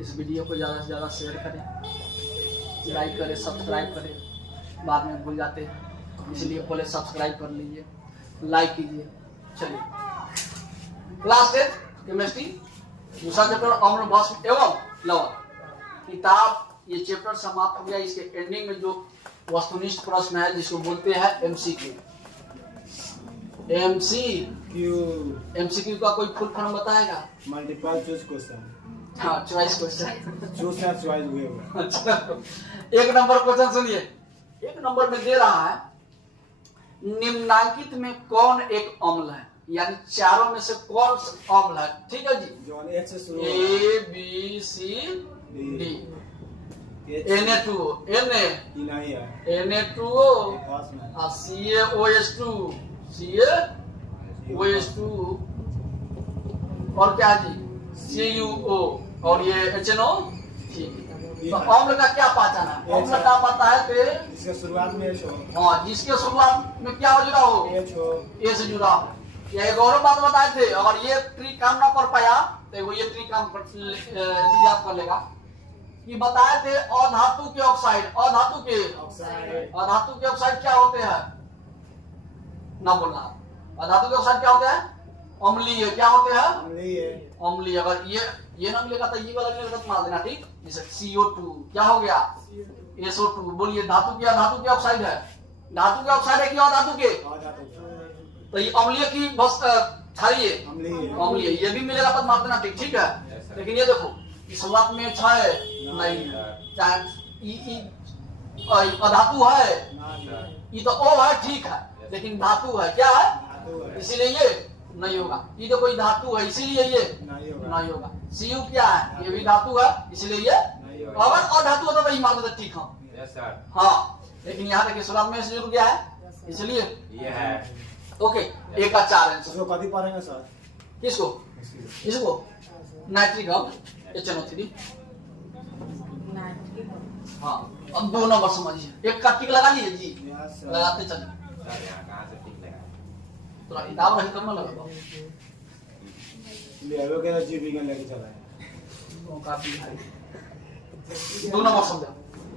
इस वीडियो को ज़्यादा से ज़्यादा शेयर करें, लाइक करें, सब्सक्राइब करें। बाद में भूल जाते हैं, इसलिए पहले सब्सक्राइब कर लीजिए, लाइक कीजिए। चलिए क्लास 10 केमिस्ट्री दूसरा चैप्टर अम्ल भस्म एवं लवण किताब ये चैप्टर समाप्त हो गया। इसके एंडिंग में जो वस्तुनिष्ठ प्रश्न है जिसको बोलते हैं एमसीक्यू। एमसीक्यू का कोई फुल फॉर्म बताएगा? Multiple choice question. हाँ, चॉइस क्वेश्चन। चूज या चॉइस हुए हुए। अच्छा, एक नंबर क्वेश्चन सुनिए। एक नंबर में दे रहा है निम्नांकित में कौन एक अम्ल है, यानी चारों में से कौन सा अम्ल है। ठीक है जी, जो एच से शुरू ए B C D. Na2 Na2O CaOH2 और क्या जी CuO और ये HNO। तो अम्ल का क्या पहचाना है? अम्ल का पता है कि जिसके शुरुआत में H हो। हाँ, जिसके शुरुआत में क्या हो जुड़ा हो, H हो, ए से जुड़ा हो। ये एक और बात बताए थे, अगर ये ट्री काम ना कर पाया तो ये ट्री काम याद कर लेगा कि बताए थे अधातु के ऑक्साइड। अधातु के ऑक्साइड क्या होते हैं ना बोलना। अधातु के ऑक्साइड क्या होते हैं? अम्लीय। क्या होते हैं? अम्लीय। अगर ये ना मिलेगा तो ये वाला मिलेगा तो मार देना। ठीक, जैसे CO2 क्या हो गया SO2। बोलिए धातु के अधातु के ऑक्साइड है। धातु के ऑक्साइड है कि अधातु के? तो ये अम्लीय की बस छाड़िए अम्लीय, ये भी मिलेगा तो मार देना। ठीक है, लेकिन ये देखो शुरुआत में है नहीं, अधातु है, ये तो O है। ठीक है, लेकिन धातु है। क्या है? इसीलिए ये नहीं होगा। ये तो कोई धातु है इसीलिए ये नहीं होगा। Cu क्या है? ये भी धातु है इसीलिए ये। अगर अधातु होता तो ये मार देते। ठीक है, हाँ, लेकिन यहाँ तक शुरुआत में से जुड़ गया है इसलिए ये है। ओके, एक का 4 आंसर। कभी पढ़ेंगे सर? किसको? इसको नाइट्रिक HNO3। हाँ, अब 2 नंबर समझिए। एक का टिक लगा लीजिए जी, लगाते चलिए। थोड़ा किताब रही तो ना लगा ले के जीव विज्ञान लेके चला है। वो काफी है। 2 नंबर समझो।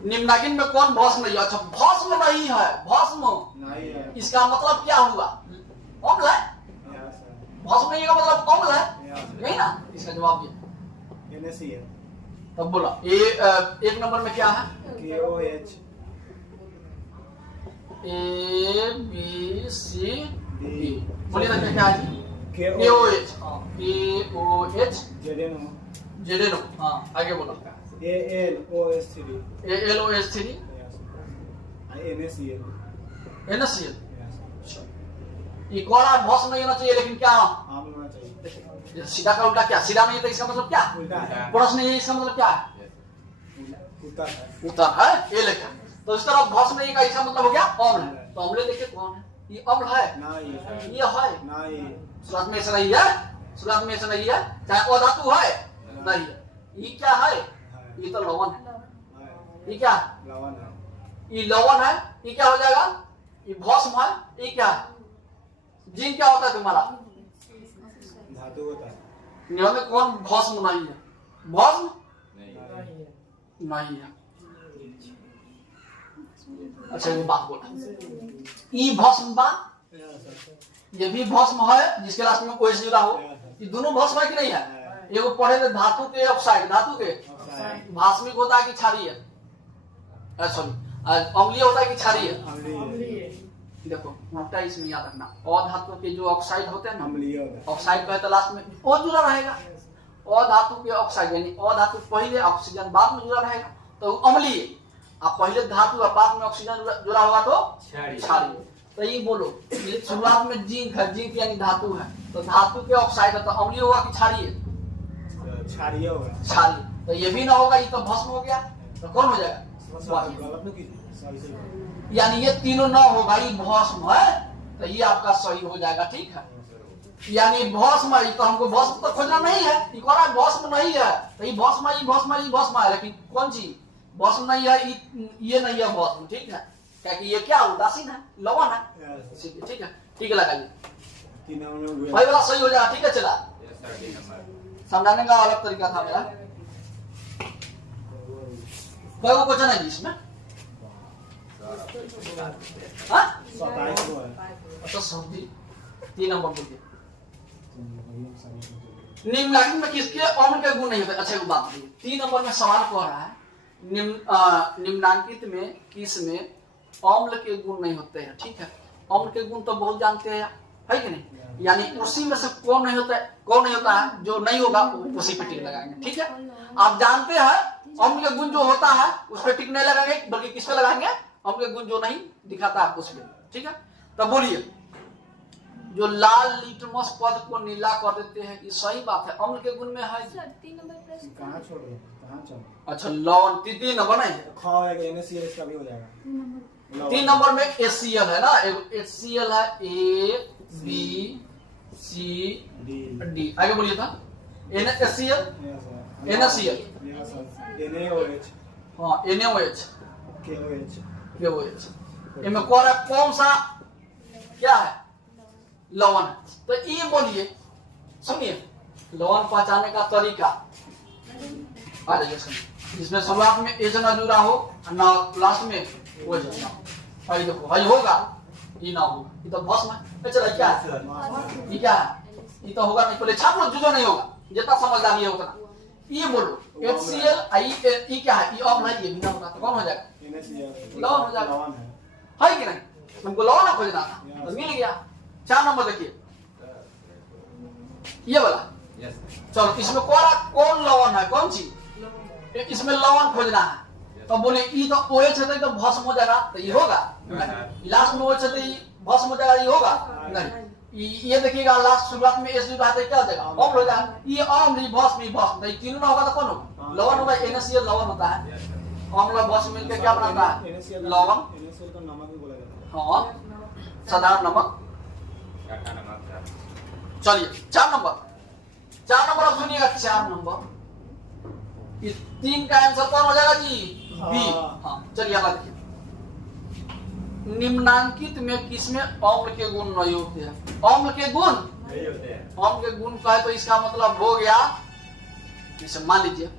निम्नांकित में कौन भस्म नहीं है? अच्छा, भस्म नहीं है। भस्म नहीं है, इसका मतलब क्या हुआ? अम्ल है। भस्म नहीं का मतलब अम्ल है, नहीं ना? इसका जवाब ये NaCl। तब बोला एक नंबर में क्या है? KOH ABCD। बोलिए ना क्या है? KOH ZNO। हाँ, आगे बोलो। AlOH3 NaCl। ये कोड़ा भस्म नहीं होना चाहिए, लेकिन क्या आम्ल होना चाहिए। सीधा का उल्टा क्या? सीधा नहीं है तो इसका मतलब क्या? उल्टा है। प्रश्न नहीं है इसका मतलब क्या है? उत्तर है ये लिखा। तो इस तरह भस्म नहीं का इसका मतलब हो गया अम्ल है। तो अम्ल देखिए कौन है? ये अम्ल है, ये है शुरुआत में ऐसा नहीं है, शुरुआत में ऐसा नहीं है। चाहे अधातु है नहीं है। ये क्या है? ये तो लवण है। ये क्या? लवण है। ये लवण है। ये क्या हो जाएगा? ये भस्म है। ये क्या है? जिंक क्या होता है तुम्हारा? धातु होता है। यहाँ में कौन भस्म नहीं है? भस्म नहीं है। अच्छा, ये बात बोला ई भस्म बा, ये भी भस्म है जिसके लास्ट में OH जुड़ा हो। ये दोनों भस्म है कि नहीं है? एगो पढ़े थे धातु के ऑक्साइड। धातु के भास्मिक होता है कि क्षारीय? सॉरी, अम्लीय होता है कि क्षारीय? देखो उल्टा इसमें याद रखना। अधातु के जो ऑक्साइड होते हैं ना, ऑक्साइड का तो लास्ट में O जुड़ा रहेगा। अधातु के ऑक्साइड यानी अधातु पहले ऑक्सीजन बाद में जुड़ा रहेगा तो अम्लीय। अब पहले धातु और बाद में ऑक्सीजन जुड़ा होगा तो क्षारीय। तो ये बोलो, ये शुरुआत में जिंक है, जिंक यानी धातु है, तो धातु के ऑक्साइड है तो अम्लीय होगा कि क्षारीय? क्षारीय होगा। क्षारीय। तो ये भी ना होगा, ये तो भस्म हो गया। तो कौन हो जाएगा? यानी ये तीनों ना होगा, ये भस्म है, तो ये आपका सही हो जाएगा। ठीक है, यानी भस्म है तो हमको भस्म तो खोजना नहीं है। भस्म नहीं है तो ये भस्म है, लेकिन कौन चीज भस्म नहीं है? ये नहीं है भस्म। ठीक है, क्या कि ये क्या उदासीन है, लवण है। ठीक है, ठीक है, लगाइए। भाई वाला सही हो जाएगा। ठीक है, चला समझाने का अलग तरीका था मेरा। कई क्वेश्चन है जी इसमें? हाँ 27 को है। अच्छा सब्जी 3 नंबर बोलिए। निम्नलिखित में किसके अम्ल के गुण नहीं होते? अच्छा एक बात बताइए, 3 नंबर में सवाल कह रहा है निम्नांकित में किस में अम्ल के गुण नहीं होते हैं। ठीक है, अम्ल के गुण तो बहुत जानते हैं, है कि नहीं? यानी उसी में से कौन नहीं होता है, कौन नहीं होता है, जो नहीं होगा उसी पे टिक लगाएंगे। ठीक है, आप जानते हैं अम्ल के गुण जो होता है उस पर टिक नहीं लगाएंगे, बल्कि किस पे लगाएंगे? अम्ल के गुण जो नहीं दिखाता है उस पे। ठीक है, तब बोलिए जो लाल लिटमस पद को नीला कर देते हैं, ये सही बात है, अम्ल के गुण में है। सर 3 नंबर प्रश्न कहाँ छोड़ रहे हो? कहाँ चलो? अच्छा लवण 3 नंबर नहीं, खाओगे NaCl इसका भी हो जाएगा। 3 नंबर 3 नंबर में HCl है ना, HCl है A B C D। आगे बोलिए था NaCl NaCl NaOH हाँ NaOH KOH KOH इनमें कौन सा क्या है? लवण है। तो ये बोलिए, सुनिए लवण पहचानने का तरीका आ जाइए सुनिए, जिसमें शुरुआत में एज ना जुड़ा हो ना लास्ट में वो जुड़ा हो। भाई देखो भाई होगा ये ना होगा, ये तो भस्म है। चला क्या है? ये क्या है? ये तो होगा नहीं, पहले छाप लो जो नहीं होगा, जितना समझदारी है उतना। ये बोलो HCl ये क्या है? ये अम्ल है, ये बिना होगा तो कौन हो जाएगा? लवण हो जाएगा, है कि नहीं? तुमको लवण खोजना था तो मिल गया। 4 नंबर देखिए ये वाला। चलो इसमें कौन लवण है, कौन सी? इसमें लवण खोजना है, तो बोले ये तो OH है तो भस्म हो जाएगा, तो ये होगा लास्ट में OH है तो ये भस्म हो जाएगा, ये होगा नहीं। ये देखिएगा लास्ट शुरुआत में एस जुड़ा है क्या हो जाएगा? अम्ल हो जाएगा। ये अम्ल ये भस्म तो ये तीनों ना होगा तो कौन होगा? लवण होगा। NaCl लवण होता है, अम्ल और भस्म मिलकर क्या बनाता है? लवण। NaCl को नमक भी बोला जाता है। हाँ साधारण नमक। चलिए 4 नंबर अब सुनिएगा। 4 नंबर इस 3 का आंसर कौन हो जाएगा जी? बी। हाँ चलिए आगे देखिए, निम्नांकित में किसमें अम्ल के गुण नहीं होते हैं? अम्ल के गुण नहीं होते हैं। अम्ल के गुण का है तो इसका मतलब हो गया, जैसे मान लीजिए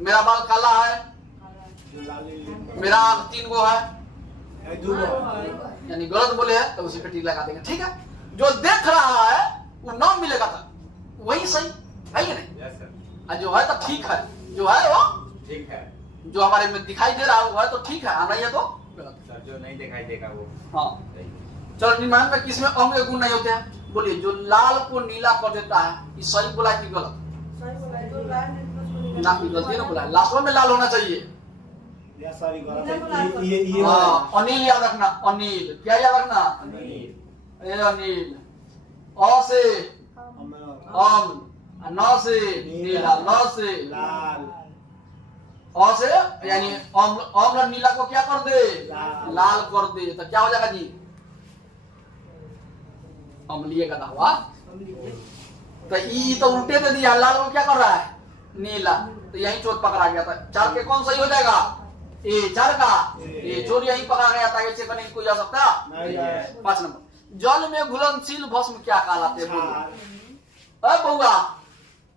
मेरा बाल काला है, मेरा आंख 3 गो है, यानी गलत बोले हैं तो उसी पे टिक लगा देंगे। ठीक है, जो देख रहा है वो नाम मिलेगा था वही सही है कि नहीं? जो है तो ठीक है, जो है वो ठीक है, जो हमारे में दिखाई दे रहा है वो है तो ठीक है, नहीं है तो गलत है। जो नहीं दिखाई देगा वो हाँ चलो निम्नांक में किसमें अम्ल के गुण नहीं होते हैं? बोलिए जो लाल को नीला कर देता है, ये सही बोला कि गलत? ना गलती ना बोला, लास्ट में लाल होना चाहिए। अनिल याद रखना, अनिल क्या याद रखना? अनिल अ से अम्ल, न से नीला, ल से लाल, अ से यानी अम्ल नीला को क्या कर दे? लाल कर दे, तो क्या हो जाएगा जी? अम्लीय का हुआ। तो ई तो उल्टे दे दिया, लाल को क्या कर रहा है? नीला, तो यही चोट पकड़ा गया था। 4 के कौन सही हो जाएगा? ए 4 का ये चोर यही पकड़ा गया था, इससे कहीं कोई जा सकता नहीं। 5 नंबर जल में घुलनशील भस्म क्या कहलाते हैं? बउआ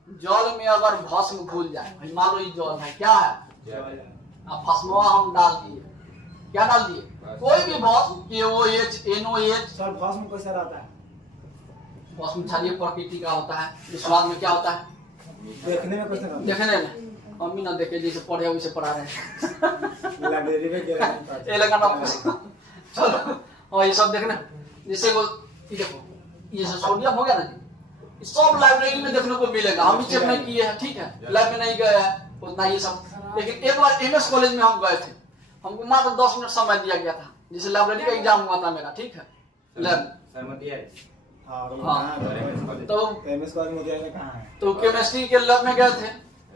जल में अगर भस्म घुल जाए, मान लो ये जल है, क्या है? अब भस्मवा हम डाल दिए, क्या डाल दिए? कोई भी भस्म KOH NOH। सर भस्म कैसा रहता है? भस्म क्षारीय प्रकृति का होता है। स्वाद में क्या होता है? देखने में कैसा रहता है? देखने में हम भी ना देखे, जैसे पढ़े वैसे पढ़ा रहे हैं। लाइब्रेरी में गया ये लगा ना चलो, और ये सब देखना, जैसे वो ये देखो ये सोडियम हो गया ना जी, सब लाइब्रेरी में देखने को मिलेगा। हम भी चेक नहीं किए हैं, ठीक है, लैब में नहीं गए हैं उतना ये सब। लेकिन एक बार MS कॉलेज में हम गए थे, हमको मात्र 10 मिनट समय दिया गया था, जैसे लाइब्रेरी का एग्जाम हुआ था मेरा, ठीक है, लैब। सहमति है? तो MS कॉलेज मोतिहारी में कहाँ है? तो केमिस्ट्री के लैब में गए थे,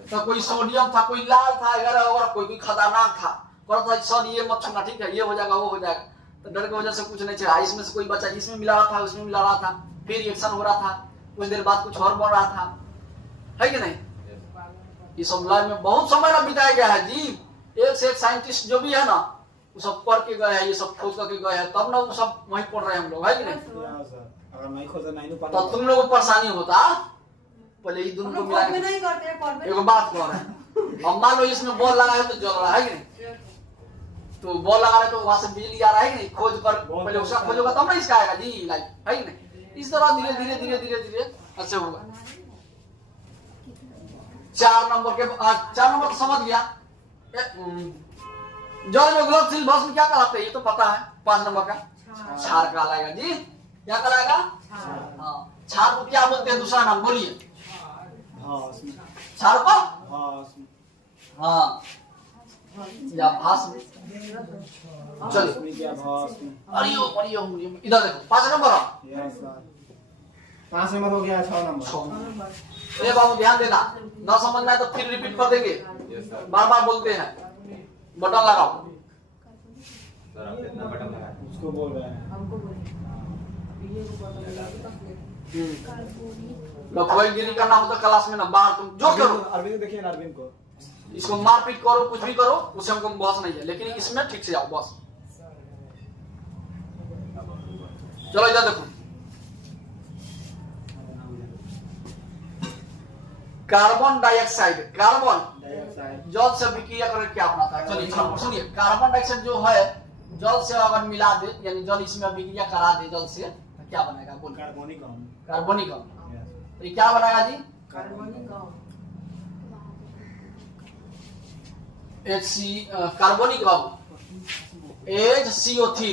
तो कोई सोडियम था, कोई लाल था, वगैरह कोई खतरनाक था। कहता था सर ये मत छूना, ठीक है, ये हो जाएगा वो हो जाएगा। तो डर की वजह से कुछ नहीं चाहिए। इसमें से कोई बच्चा इसमें मिला रहा था, उसमें मिला रहा था, फिर रिएक्शन हो रहा था, कुछ देर बाद कुछ और बन रहा था, है कि नहीं? ये सब लैब में बहुत समय ना बिताया गया है जी। एक से एक साइंटिस्ट जो भी है ना, वो सब पढ़ के गए हैं, ये सब खोज करके गए हैं, तब ना वो सब वहीं पढ़ रहे हैं हम लोग, है कि नहीं? अगर नहीं खोजा नहीं पता तो तुम लोगों को परेशानी होता। पहले ये दोनों को मिला, नहीं करते हैं, एगो बात कह रहे हैं, अब मान लो इसमें बॉल लगा है तो जल रहा है कि नहीं? तो बॉल लगा रहे तो वहां से बिजली आ रहा है कि नहीं, खोज कर पहले उसका खोजोगा तब ना इसका आएगा जी लाइट, है कि नहीं। इस तरह धीरे धीरे धीरे धीरे धीरे अच्छे होगा। 4 नंबर तो समझ गया। जल में घुलनशील भस्म क्या कहलाते हैं ये तो पता है। 5 नंबर का क्षार कहलाएगा जी, क्या कहलाएगा? हाँ, क्षार को क्या बोलते हैं दूसरा नाम बोलिए? क्षार को हाँ या भस्म। चलिए हरिओम इधर देखो 5 नंबर 5 नंबर हो गया। 6 नंबर। ए बाबू ध्यान देना, ना समझना है तो फिर रिपीट कर देंगे, बार बार बोलते हैं। बटन लगाओ सर, आप कितना बटन लगाए? उसको बोल रहे हैं कोई गिरी करना हो तो क्लास में ना बाहर तुम जो करो। अरविंद देखिए ना, अरविंद को इसको मारपीट करो कुछ भी करो उससे हमको बॉस नहीं है, लेकिन इसमें ठीक से जाओ बॉस। चलो इधर देखो, कार्बन डाइऑक्साइड। कार्बन जल से विक्रिया करके क्या बनाता है? चलिए सुनिए, कार्बन डाइऑक्साइड जो है जल से अगर मिला दे यानी जल इसमें विक्रिया करा दे जल से तो क्या बनेगा? बोल। कार्बनिक अम्ल। कार्बनिक अम्ल। तो ये क्या बनाएगा जी? कार्बनिक अम्ल। कार्बनिक अम्ल HCO3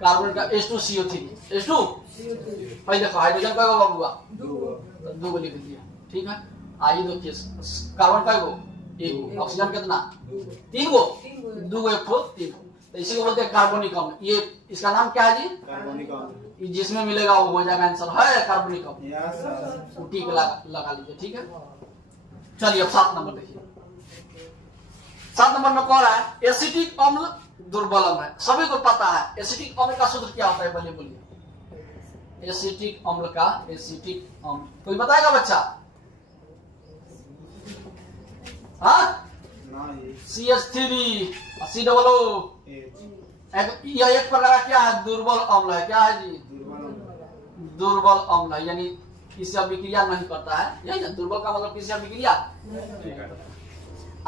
कार्बन का H2CO3 H2 पहले देखो हाइड्रोजन का बाबूआ 2 को लिख दिया, ठीक है। आइए देखिए कार्बन का एक, ऑक्सीजन कितना? 3 को 2 को 1 को 3 को, तो इसी को बोलते हैं कार्बनिक अम्ल। ये इसका नाम क्या है जी? कार्बनिक अम्ल। जिसमें मिलेगा वो हो जाएगा आंसर है कार्बनिक अम्ल। Yes sir. ठीक लगा लीजिए, ठीक है। चलिए अब 7 नंबर देखिए। 7 नंबर में कौन है? एसिटिक अम्ल दुर्बल अम्ल है, सभी को पता है। एसिटिक अम्ल का सूत्र क्या होता है पहले बोलिए? एसिटिक अम्ल का एसिटिक अम्ल कोई बताएगा बच्चा? हाँ CH3 COO। यह एक प्रकार का क्या है? दुर्बल अम्ल है। क्या है जी? दुर्बल अम्ल है, यानी किसी अभिक्रिया नहीं करता है। यही ना दुर्बल का मतलब किसी अभिक्रिया।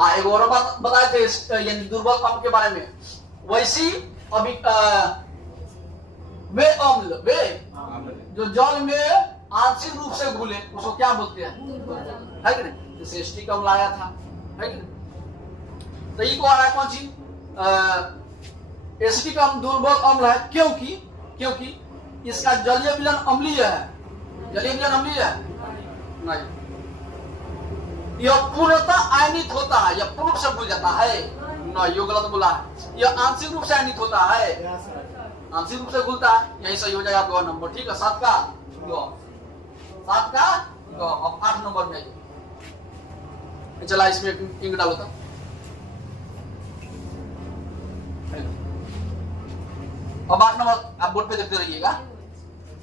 एक और बात बताए थे यानी दुर्बल अम्ल के बारे में। वैसी अभी वे अम्ल वे जो जल में आंशिक रूप से घुले उसको क्या बोलते हैं? है कि नहीं? जैसे एसिटिक अम्ल आया था, है कि नहीं? तो ये को आ रहा है कौन सी? एसिटिक अम्ल दुर्बल अम्ल है। क्योंकि इसका जलीय विलयन अम्लीय है। जलीय विलयन अम्लीय है नहीं, यह पूर्णतः आयनित होता है। यह पूर्ण से भूल जाता है नहीं, यो गलत बोला है। यह आंशिक रूप से आयनित होता है, आंशिक रूप से घुलता है। यही सही हो जाएगा 2 नंबर, ठीक है। 7 का 2। अब 8 नंबर में आइए। चला इसमें इंक डालो था। अब 8 नंबर आप बोर्ड पे देखते रहिएगा।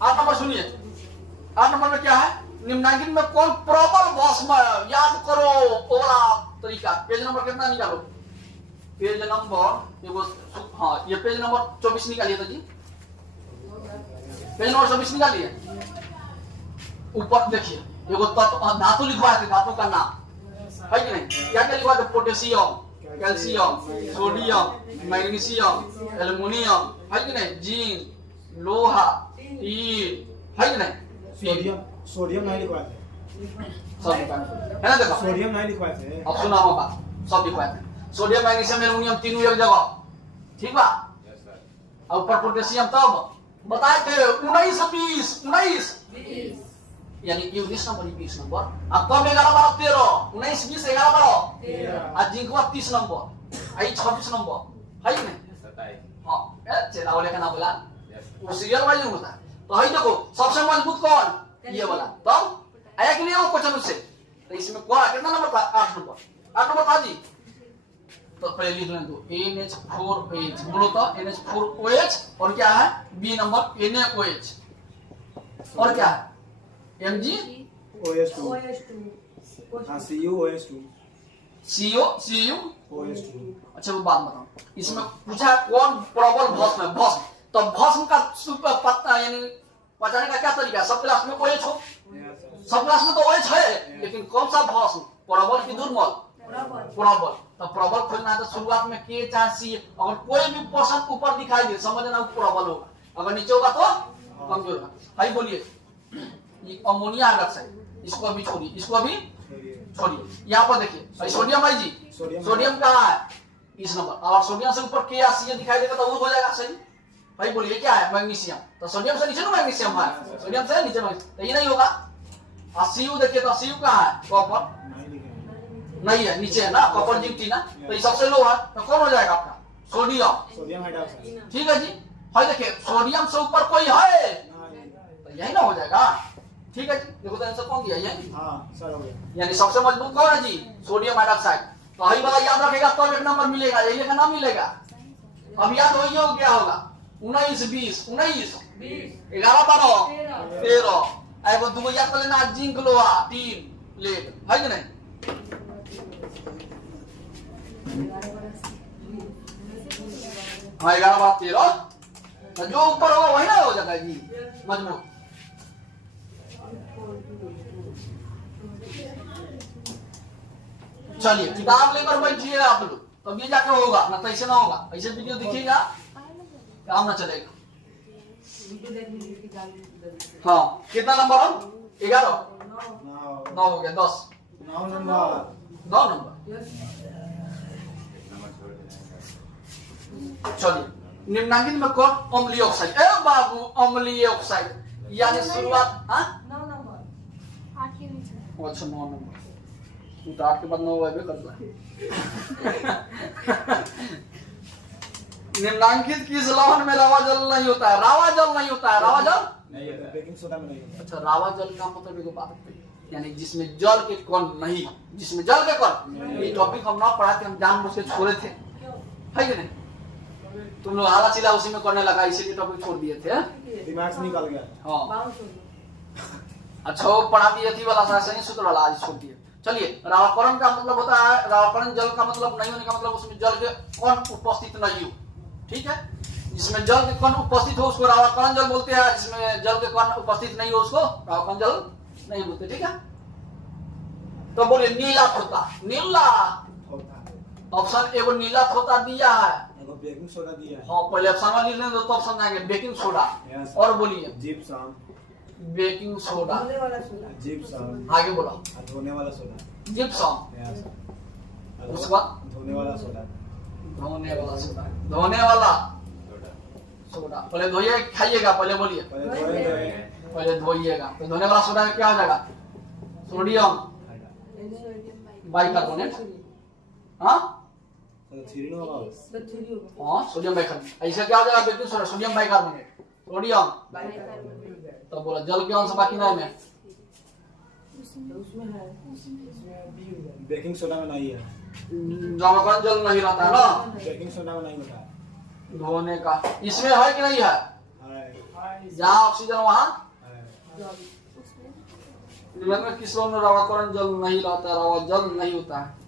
8 नंबर सुनिए। 8 नंबर में क्या है? निम्नलिखित में कौन प्रबल भस्म है? याद करो ओला तरीका। पेज नंबर कितना निकालो? पेज नंबर हाँ ये पेज नंबर 24 निकालिए तो जी। पेज नंबर 24 निकालिए। ऊपर देखिए एगो धातु लिखवा थे, धातु का नाम है कि नहीं? क्या क्या लिखवा थे? Potassium, calcium, sodium, magnesium, aluminium, है कि नहीं? जिंक, लोहा, टीन, है कि नहीं? सोडियम नहीं लिखवाए थे, सब लिखवाए है ना? देखो सोडियम नहीं लिखवाए थे। अब सुना होगा सब लिखवाए थे। सोडियम, मैग्नीशियम, एल्युमिनियम तीनों एक जगह, ठीक बा? और ऊपर पोटेशियम तब बताए थे 19 यानी 19 नंबर 20 नंबर। अब कब 11 12 13 19 20 11 12 आज जिंक 30 नंबर आई 26 नंबर है कि नहीं? 27। हाँ चेला वाले का नाम बोला वो सीरियल वाइज होता है। तो है देखो सबसे मजबूत कौन? ये वाला। तब आया कि नहीं वो क्वेश्चन उससे? तो इसमें कौन कितना नंबर था? 8 नंबर। 8 नंबर था जी। तो पहले लिख लें तो NH4OH बोलो तो NH4OH और क्या है? बी नंबर NaOH और क्या है? MgOH2 हाँ CuOH2 CuOH2। अच्छा वो बात बताओ, इसमें पूछा है कौन प्रबल भस्म है? भस्म तो भस्म का पता यानी पहचाने का क्या तरीका है? सब क्लास में OH हो, सब क्लास में तो OH है, लेकिन कौन सा भस्म प्रबल की दुर्बल? प्रबल। तो प्रबल खोजना है तो शुरुआत में के चाहे सी, अगर कोई भी पर्सन ऊपर दिखाई दे समझना वो प्रबल होगा, अगर नीचे होगा तो कमजोर होगा। भाई बोलिए ये अमोनिया हाइड्रोक्साइड, इसको अभी छोड़िए, इसको अभी छोड़िए। यहाँ पर देखिए सोडियम भाई जी, सोडियम कहाँ है इस नंबर, और सोडियम से ऊपर के या सी दिखाई देगा तो वो हो जाएगा सही। भाई बोलिए क्या है मैग्नीशियम, तो सोडियम से नीचे ना मैग्नीशियम है, सोडियम से नीचे मैग्नीशियम, तो ये नहीं होगा। और सीयू देखिए तो सीयू कहाँ है, कॉपर नहीं है, नीचे है ना कॉपर जिंक टी ना, तो ये सबसे लो है, तो कौन हो जाएगा आपका सोडियम हाइड्रोक्साइड। ठीक है जी। भाई देखिए सोडियम से ऊपर कोई है तो यही ना हो जाएगा। ठीक है जी, देखो तो आंसर कौन दिया यही, यानी सबसे मजबूत कौन है जी, सोडियम हाइड्रोक्साइड। तो वही वाला याद रखेगा तो एक नंबर मिलेगा, यही का नाम मिलेगा। अब याद वही हो क्या होगा 19 20 19 11 12 13 एगो दूगो याद कर लेना, जिंक लोहा टीन लेड है कि नहीं। हाँ 11 12 13 जो ऊपर होगा वही ना हो जाएगा जी मजबूत। चलिए किताब लेकर बैठिए आप लोग, तब ये जाके होगा ना, तो ऐसे ना होगा, ऐसे वीडियो दिखेगा काम ना चलेगा। हाँ कितना नंबर हो 11 9 हो गया 10 9 नंबर। चलिए निम्नांकित में कौन अम्लीय ऑक्साइड, ए बाबू अम्लीय ऑक्साइड यानी शुरुआत 9 नंबर। अच्छा 9 नंबर तो 8 के बाद 9 है कर निम्नांकित किस लवण में रावा जल नहीं होता है, रावा जल नहीं होता है, रावा जल नहीं होता, बेकिंग सोडा में नहीं होता। अच्छा रावा जल का मतलब एक बात है यानी जिसमें जल के कण नहीं, जिसमें जल के कण, ये टॉपिक हम ना पढ़ा थे, हम जानबूझ के छोड़े थे है कि नहीं, तुम लोग हाला चिला उसी में करने लगा इसीलिए टॉपिक छोड़ दिए थे, दिमाग से निकल गया। हाँ अच्छा वो पढ़ा दिए थी वाला रासायनिक सूत्र वाला आज छोड़ दिए। चलिए रावाकरण का मतलब होता है, रावाकरण जल का मतलब नहीं होने का मतलब उसमें जल के कण उपस्थित नहीं हो। ठीक है, जिसमें जल के कण उपस्थित हो उसको रावाकरण जल बोलते हैं, जिसमें जल के कण उपस्थित नहीं हो उसको रावाकरण जल नहीं बोलते। ठीक है, तो बोले नीला थोता, नीला ऑप्शन एगो नीला थोता दिया है, एगो बेकिंग सोडा दिया है। हाँ पहले ऑप्शन वाली लिखने दो तो ऑप्शन आएंगे बेकिंग सोडा, और बोलिए जिप्सम, बेकिंग सोडा, जिप्सम, आगे बोलो धोने वाला सोडा, जिप्सम, उसके बाद धोने वाला सोडा, धोने वाला सोडा, धोने वाला सोडा। पहले धोइए खाइएगा, पहले बोलिए पहले धोइएगा, तो धोने वाला सोडा क्या हो जाएगा सोडियम बाइकार्बोनेट। हाँ हाँ सोडियम बाइकार्बोनेट, ऐसे क्या हो जाएगा baking soda sodium bicarbonate sodium, तो बोला जल के अंश बाकी नहीं में बेकिंग सोडा में नहीं है, रावाकरण जल नहीं रहता है ना, बेकिंग सोडा में नहीं होता है। धोने का इसमें है कि नहीं है, जहाँ ऑक्सीजन वहाँ में किस में रावाकरण जल नहीं रहता है, रावा जल नहीं होता है।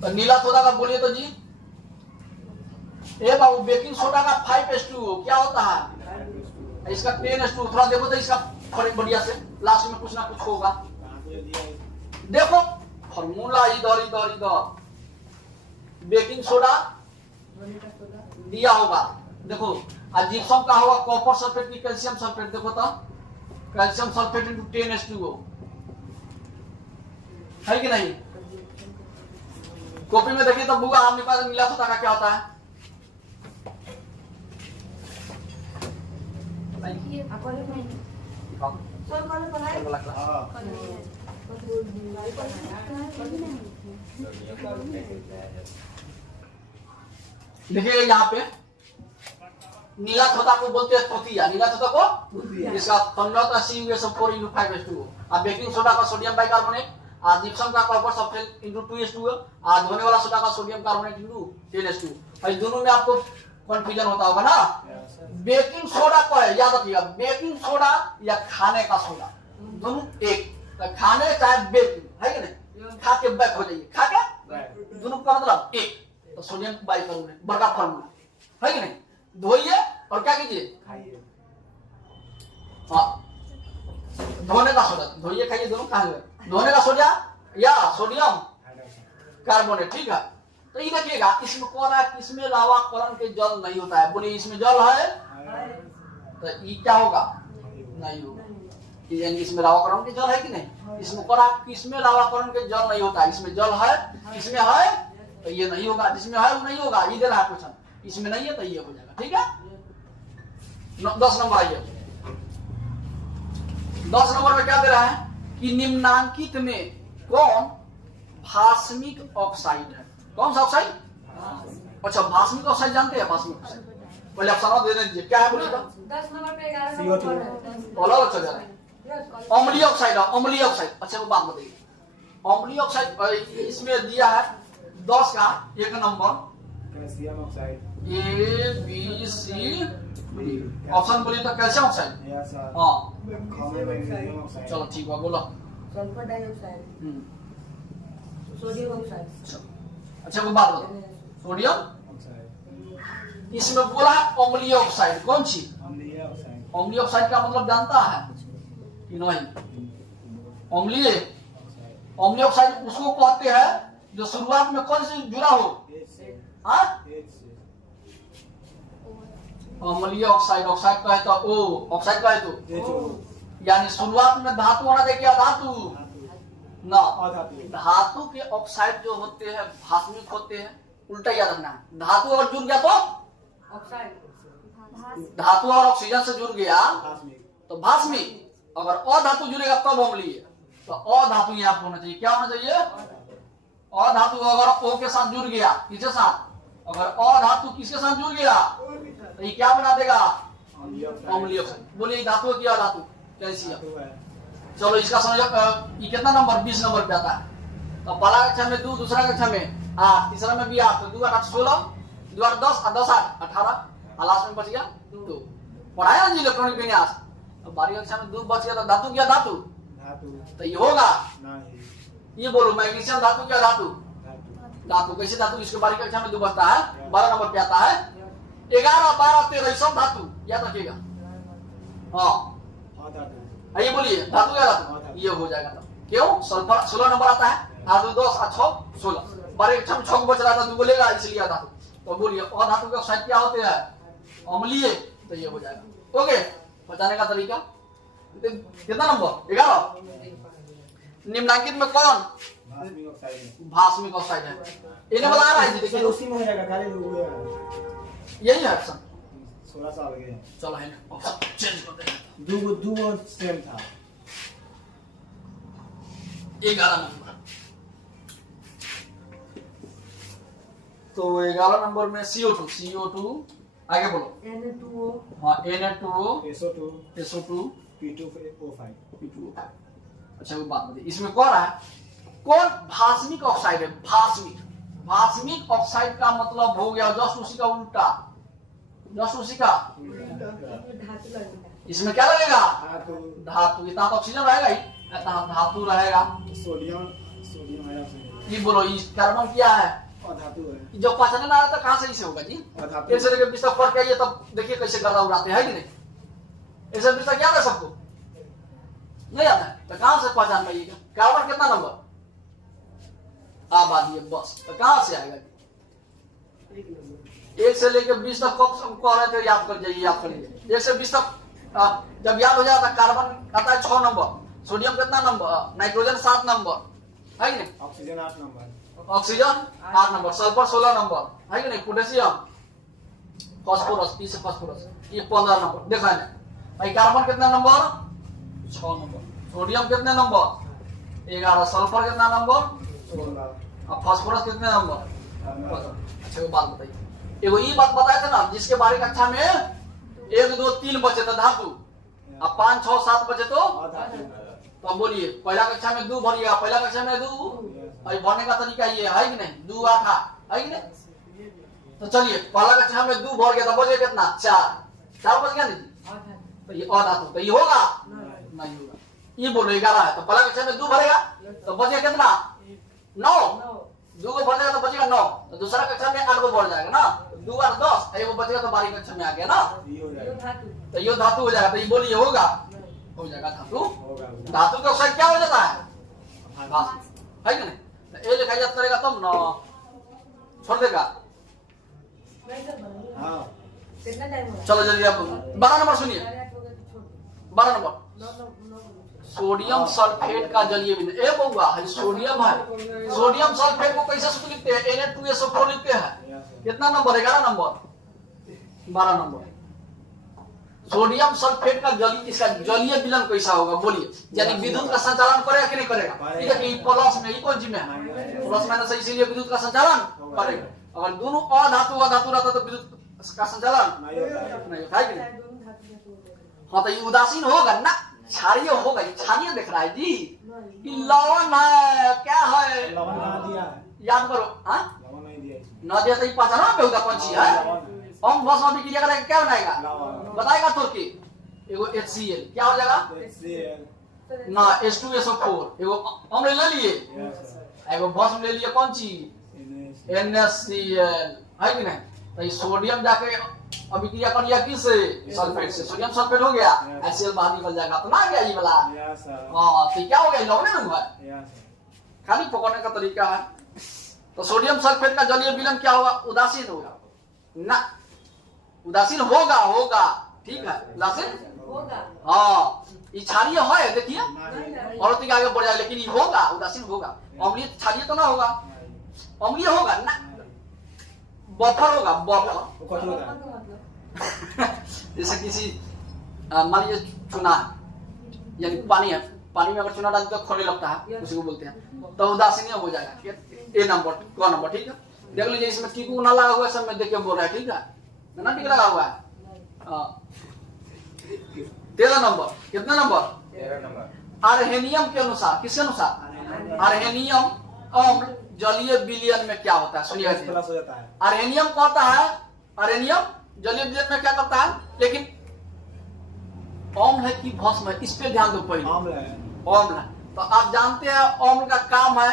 तो नीला सोडा का बोलिए तो जी, ए बाबू बेकिंग सोडा का 5H2O क्या होता है, इसका 10H2O, थोड़ा देखो तो इसका फर्क बढ़िया से, लास्ट में कुछ ना कुछ होगा। देखो फॉर्मूला इधर इधर इधर, बेकिंग सोडा दिया होगा, देखो और जिप्सम का होगा कॉपर सल्फेट की कैल्शियम सल्फेट, देखो तो कैल्शियम सल्फेट इनटू 10H2O है कि नहीं। कॉपी में देखिए तो बुआ हमने पास नीला सोडा का क्या होता है, देखिए यहाँ पे नीला थोता को बोलते हैं तोतिया, नीला थोता को इसका 15 CuSO4 into 5H2O, और बेकिंग सोडा का सोडियम बाइकार्बोनेट, और जिप्सम का कॉपर सल्फेट into 2H2O, और धोने वाला सोडा का सोडियम कार्बोनेट into 10H2O। और दोनों में आपको कंफ्यूजन होता होगा ना। बेकिंग सोडा को है याद रखिएगा, बेकिंग सोडा या खाने का सोडा दोनों एक, तो खाने चाहे बेकिंग है कि नहीं, खा के बैक हो जाइए, खा के दोनों का मतलब एक, तो सोडियम बाइकार्बोनेट बड़ा फॉर्मूला है कि नहीं। धोइए और क्या कीजिए खाइए, हाँ धोने का सोडा धोइए खाइए, दोनों कहा हुए, धोने का सोडा या सोडियम हाइड्रोक्साइड। कार्बोनेट, ठीक है। तो ये देखिएगा इसमें कौन है, इसमें लावा करण के जल नहीं होता है। बोलिए इसमें जल है तो ये क्या होगा, नहीं होगा। यानी इसमें लावा करण के जल है कि नहीं, इसमें करा इसमें लावा करण के जल नहीं होता है। इसमें जल है, इसमें है तो ये नहीं होगा, जिसमें है वो नहीं होगा। ये दे रहा है क्वेश्चन, इसमें नहीं है तो ये हो जाएगा, ठीक है। 10 नंबर आइए। 10 नंबर में क्या दे रहा है कि निम्नांकित में कौन भास्मिक ऑक्साइड है। कौन सा ऑक्साइड, अच्छा भास्मिक ऑक्साइड जानते हैं, भास्मिक ऑक्साइड पहले ऑप्शन दे दीजिए, क्या है बोलिए तो। 10 नंबर पे 11 CO2 नंबर अलग चल रहा है। अम्लीय ऑक्साइड, अम्लीय ऑक्साइड, अच्छा वो बात बताइए। अम्लीय ऑक्साइड इसमें दिया है 10 का 1 number, calcium oxide, A B C D. Option बोलिए तो कैल्शियम ऑक्साइड, या सर हाँ खमे मैग्नीशियम ऑक्साइड, चलो ठीक है बोलो। सल्फर डाइऑक्साइड, सोडियम ऑक्साइड, अच्छा वो बात बताओ, सोडियम ऑक्साइड, इसमें बोला है अम्लीय ऑक्साइड, कौन सी अम्लीय ऑक्साइड, अम्लीय ऑक्साइड का मतलब जानता है कि नहीं। अम्लीय ऑक्साइड, अम्लीय ऑक्साइड उसको कहते हैं जो शुरुआत में कौन से जुड़ा हो, H से, हाँ H से, अम्लीय ऑक्साइड, ऑक्साइड कहे तो ओ, ऑक्साइड कहे तो H यानी शुरुआत में धातु होना देखिए, धातु धातु, ना, अधातु, धातु के ऑक्साइड जो होते हैं भास्मिक होते हैं। उल्टा याद रखना है, धातु और जुड़ गया तो ऑक्साइड, धातु और ऑक्सीजन से जुड़ गया भास्मिक, तो भास्मिक। अगर अधातु जुड़ेगा तब अम्लीय। तो अधातु यहाँ पर होना चाहिए, क्या होना चाहिए, अधातु अगर ओ के साथ जुड़ गया, किसके साथ, अगर अधातु किसके साथ जुड़ गया तो ये क्या बना देगा, अम्लीय अम्लीय ऑक्साइड। बोलिए धातु की अधातु कैसी है। धातु है, चलो इसका समझो, ये कितना नंबर 20 नंबर पे आता है। तो पहला कक्षा में 2, दूसरा कक्षा में 8, तीसरा में भी 8, तो 2 8 16, 2 8 10, 10 8 18, और लास्ट में बच गया 2। पढ़ाया ना जी इलेक्ट्रॉनिक विन्यास। अब 12वीं कक्षा में 2 बच गया तो धातु क्या धातु, धातु, तो ये होगा, नहीं, ये बोलो मैग्नीशियम धातु क्या धातु, धातु, धातु कैसे धातु, इसके 12वीं कक्षा में 2 बचता है, 12 नंबर पे आता है। 11 12 13 सब धातु याद रखिएगा, हाँ अधातु, ये बोलिए धातु क्या धातु, ये हो जाएगा। तो क्यों सल्फर 16 नंबर आता है, 8 2 10 6 16, 12 कक्षा में 6 बच रहा था, 2 बोलेगा इसलिए धातु। तो बोलिए अधातु के ऑक्साइड क्या होते हैं, अम्लीय, तो ये हो जाएगा। ओके, बताने का तरीका कितना नंबर 11। निम्नांकित में कौन भास्मिक ऑक्साइड है, भास्मिक ऑक्साइड है, इन्हें बता रहा है जी, सर देखिए उसी में हो जाएगा, खाली लोग यही है ऑप्शन। 16 साल गए, चलो है ना ऑप्शन चेंज कर देंगे। दो सेम था, 11 नंबर, तो 11 नंबर में CO2 आगे बोलो, Na2O, हाँ Na2O SO2, SO2 P2O5, P2O5। अच्छा वो बात बताइए, इसमें कौन है, कौन भास्मिक ऑक्साइड है, भास्मिक। भास्मिक ऑक्साइड का मतलब हो गया जस्ट उसी का उल्टा, जस्ट उसी का। धातु लगेगा, इसमें क्या लगेगा, धातु, धातु। इतना तो ऑक्सीजन रहेगा ही, इतना धातु रहेगा। सोडियम, सोडियम हाइड्रोक्साइड, ये बोलो ये कार्बन क्या है, अधातु है, जो पहचाने ना आता कहाँ से इसे होगा जी। अधातु, एक से लेकर 20 तक पढ़ के आइए, तब देखिए कैसे गर्दा उड़ाते हैं कि नहीं। एक से 20 तक याद है सबको, नहीं आता है तो कहाँ से पहचान पाइएगा। कार्बन कितना नंबर, आबादी है बस, तो कहाँ से आएगा। 1 से लेकर 20 तक कब कह रहे थे, याद कर जाइए, याद कर लीजिए। 1 से 20 तक जब याद हो जाता, कार्बन आता है 6 नंबर, सोडियम कितना नंबर, नाइट्रोजन 7 नंबर है कि नहीं, oxygen 8 number, oxygen 8 number, sulphur 16 number है कि नहीं, पोटेशियम, फास्फोरस, पी से फास्फोरस ये 15 नंबर। देखा है भाई, कार्बन कितना नंबर 6 नंबर, सोडियम कितने नंबर 11, सल्फर कितना नंबर 16, अब फास्फोरस कितने नंबर 15। अच्छा वो बात बताइए, एगो ये बात बताए थे ना जिसके बारे कक्षा में 1 2 3 बचे थे धातु, अब 5 6 7 बचे तो अधातु, तो अब बोलिए पहला कक्षा में 2 भरिएगा, पहला कक्षा में 2, भाई भरने का तरीका ये है कि नहीं, 2 8 है कि नहीं। तो चलिए पहला कक्षा में 2 भर गया, तो बचे कितना 4 बच गया नहीं, तो ये अधातु, तो ये होगा नहीं होगा। ये बोलो 11 है, तो पहला कक्षा में 2 भरेगा तो बचे कितना 9, 2 को भर जाएगा तो बचेगा 9, तो दूसरा कक्षा में 8 को बढ़ जाएगा ना, 2 8 10, एक बचेगा तो 12वीं कक्षा में आ गया ना, ये हो जाएगा, धातु, तो ये धातु हो जाएगा। तो ये बोलिए होगा, हो जाएगा धातु। होगा, धातु का ऑक्साइड क्या हो जाता है, भास्मिक, है कि नहीं? तो ए लिखा याद करेगा तब ना छोड़ देगा। नहीं सर बनाइए। हाँ कितना टाइम हुआ? चलो जल्दी आप 12 नंबर सुनिए। 12 नंबर 9 सोडियम सल्फेट का जलीय बिंदु। ए बउआ है सोडियम है, सोडियम सल्फेट को कैसे सूत्र लिखते हैं? Na2SO4 लिखते हैं। कितना number? 11 number 12 number. Sodium sulphate का जलीय, इसका जलीय विलयन कैसा होगा बोलिए? यानी विद्युत का संचालन करेगा कि नहीं करेगा? ठीक है कि प्लस में, कौन चीज में है? प्लस माइनस है, इसीलिए विद्युत का संचालन करेगा। अगर दोनों अधातु रहता तो विद्युत का संचालन नहीं होता है कि नहीं? हाँ तो ये उदासीन होगा ना, क्षारीय होगा। ये क्षारीय दिख रहा है जी, कि लवण है, क्या है? लवण कहाँ दिया है? याद करो। हाँ लवण नहीं दिया इसमें। न दिया तो ये पहचाना पे होगा कौन सी है? हम भस्म अभिक्रिया करेगा क्या बनाएगा? बताएगा तो कि एगो HCl क्या हो जाएगा HCl ना H2SO4। एगो अम्ल ले लिए, एगो भस्म ले लिए कौन सी? NaCl है कि नहीं? तो ये सोडियम जाके अभिक्रिया कर लिया किस सल्फेट से, सोडियम सल्फेट हो गया, HCl बाहर निकल जाएगा तो ना गया ये वाला। हाँ तो क्या हो गया? लवण नहीं हुआ, खाली पकड़ने का तरीका है। तो सोडियम सल्फेट का जलीय विलयन क्या होगा? उदासीन होगा ना, उदासीन होगा ठीक है, उदासीन होगा। हाँ ये क्षारीय है देखिए, नहीं और के आगे बढ़ जाए, लेकिन ये होगा, उदासीन होगा। अम्लीय क्षारीय तो ना होगा, अम्लीय होगा ना, बफर होगा, बफर। कौन होता है? मतलब जैसे किसी मान लीजिए चूना है, यानी पानी है, पानी में अगर चूना डाल तो खोने लगता है, उसी को बोलते हैं, तो उदासीन हो जाएगा। ए नंबर, क नंबर, ठीक है। देख लीजिए इसमें टीकू ना लगा हुआ है, सब में देख के बोल रहा है, ठीक है ना, टीक लगा हुआ है। 13 नंबर, कितना नंबर? 13 नंबर। अर्हेनियम के अनुसार, किसके अनुसार? अर्हेनियम अम्ल जलीय विलयन में क्या होता है? सुनिए, प्लस हो जाता है। अर्हेनियम कहता है, अर्हेनियम जलीय विलयन में क्या करता है? लेकिन अम्ल है कि भस्म है, इस पे ध्यान दो पहले। अम्ल है। अम्ल है तो आप जानते हैं अम्ल का काम है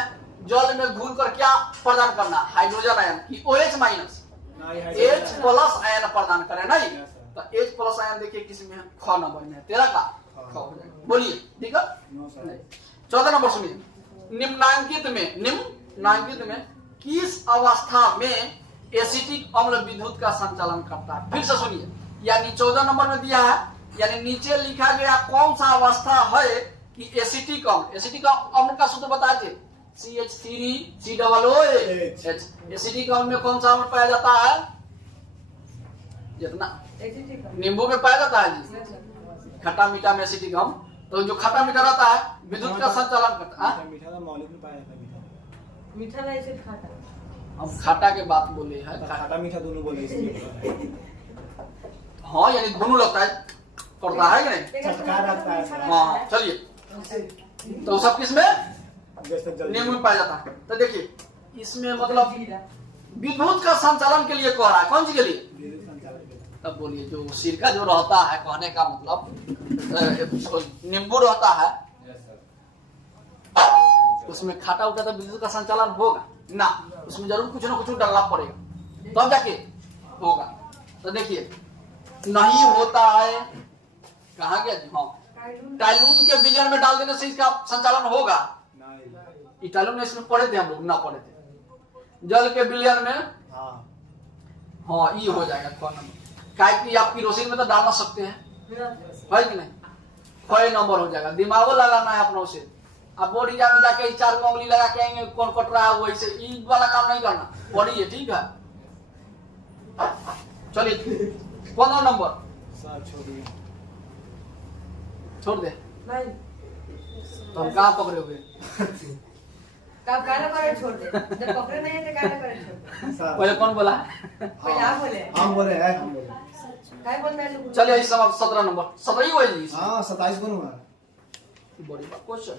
जल में घुलकर क्या प्रदान करना? हाइड्रोजन आयन की OH minus, H plus ion प्रदान करे नहीं। तो H प्लस आयन देखिए किसमें है? ख नंबर में है, 13 का ख हो जाएगा। बोलिए ठीक है। 14 नंबर सुनिए, निम्नांकित में किस अवस्था में एसिटिक अम्ल विद्युत का संचालन करता है? फिर से सुनिए, यानी 14 नंबर में दिया है, यानी नीचे लिखा गया कौन सा अवस्था है कि एसिटिक अम्ल का सूत्र बता दे, CH3COOH। एसिटिक अम्ल में कौन सा अम्ल पाया जाता है? जितना नींबू में पाया जाता है जी, खट्टा मीठा में एसिटिक अम्ल। तो जो खट्टा मीठा रहता है विद्युत का संचालन करता है। मीठा तो मौलिक में पाया जाता है। मीठा नहीं सिर्फ खाटा। हम खट्टा के बात बोले हैं, खट्टा मीठा दोनों बोले इसलिए। हाँ यानी दोनों लगता है, करता है कि नहीं? चटका रहता है। हाँ चलिए, तो सब किस में? जैसे जल्दी नींबू में पाया जाता है। तो देखिए इसमें मतलब विद्युत का संचालन के लिए कह रहा है, कौन सी के लिए? तब बोलिए, जो सिरका जो रहता है, कहने का मतलब नींबू रहता है, उसमें खाटा उठा तो विद्युत का संचालन होगा ना, उसमें जरूर कुछ ना कुछ डालना पड़ेगा तब जाके होगा। तो देखिए नहीं होता है, कहा गया जी? हाँ टाइलून के विलयन में डाल देने से इसका संचालन होगा। टाइलून इसमें पढ़े थे हम लोग, ना पढ़े थे। जल के विलयन में हाँ ये हो जाएगा ख नंबर, काहे कि आप किरोसिन में तो डाल सकते हैं, है कि नहीं? 6 नंबर हो जाएगा। दिमाग लगाना है अपनों से। आप बोर्ड एग्जाम में जाके 4 उंगली लगा के आएंगे, कौन कट रहा है वैसे ई वाला काम नहीं करना, पढ़िए ठीक है। चलिए 15 नंबर छोड़ दे, नहीं तो हम कहाँ पकड़े हुए? कब काला करे छोड़ दे, जब पकड़े नहीं है तो काला करे छोड़ दे। पहले कौन बोला? पहले आप बोले। हम बोले हैं, हम बोले। काय बोलता है लोग? चलिए इस समय 17 नंबर, 17 ही हुआ जी। हाँ 27 को हुआ। बड़ी बात क्वेश्चन।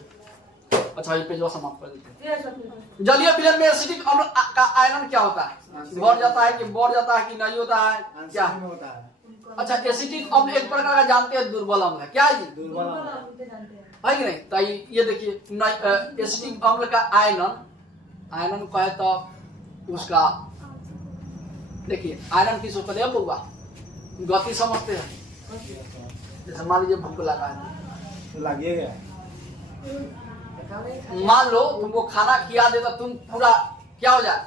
अच्छा ये पेज समाप्त कर देते हैं। ये सब जलीय विलयन में एसिटिक अम्ल का आयनन क्या होता है? बढ़ जाता है कि बढ़ जाता है कि नहीं होता है? क्या होता है? अच्छा एसिटिक अम्ल एक प्रकार का जानते हैं दुर्बल अम्ल है, क्या है जी? दुर्बल जानते हैं। है कि नहीं? तो ये देखिए एसिटिक अम्ल का आयनन कहे तो उसका देखिए आयरन किस होता है बउआ? गति समझते हैं। जैसे मान लीजिए भूख लगा है तो लगिए गया मान लो तुमको खाना खिला दे तो तुम पूरा क्या हो जाए,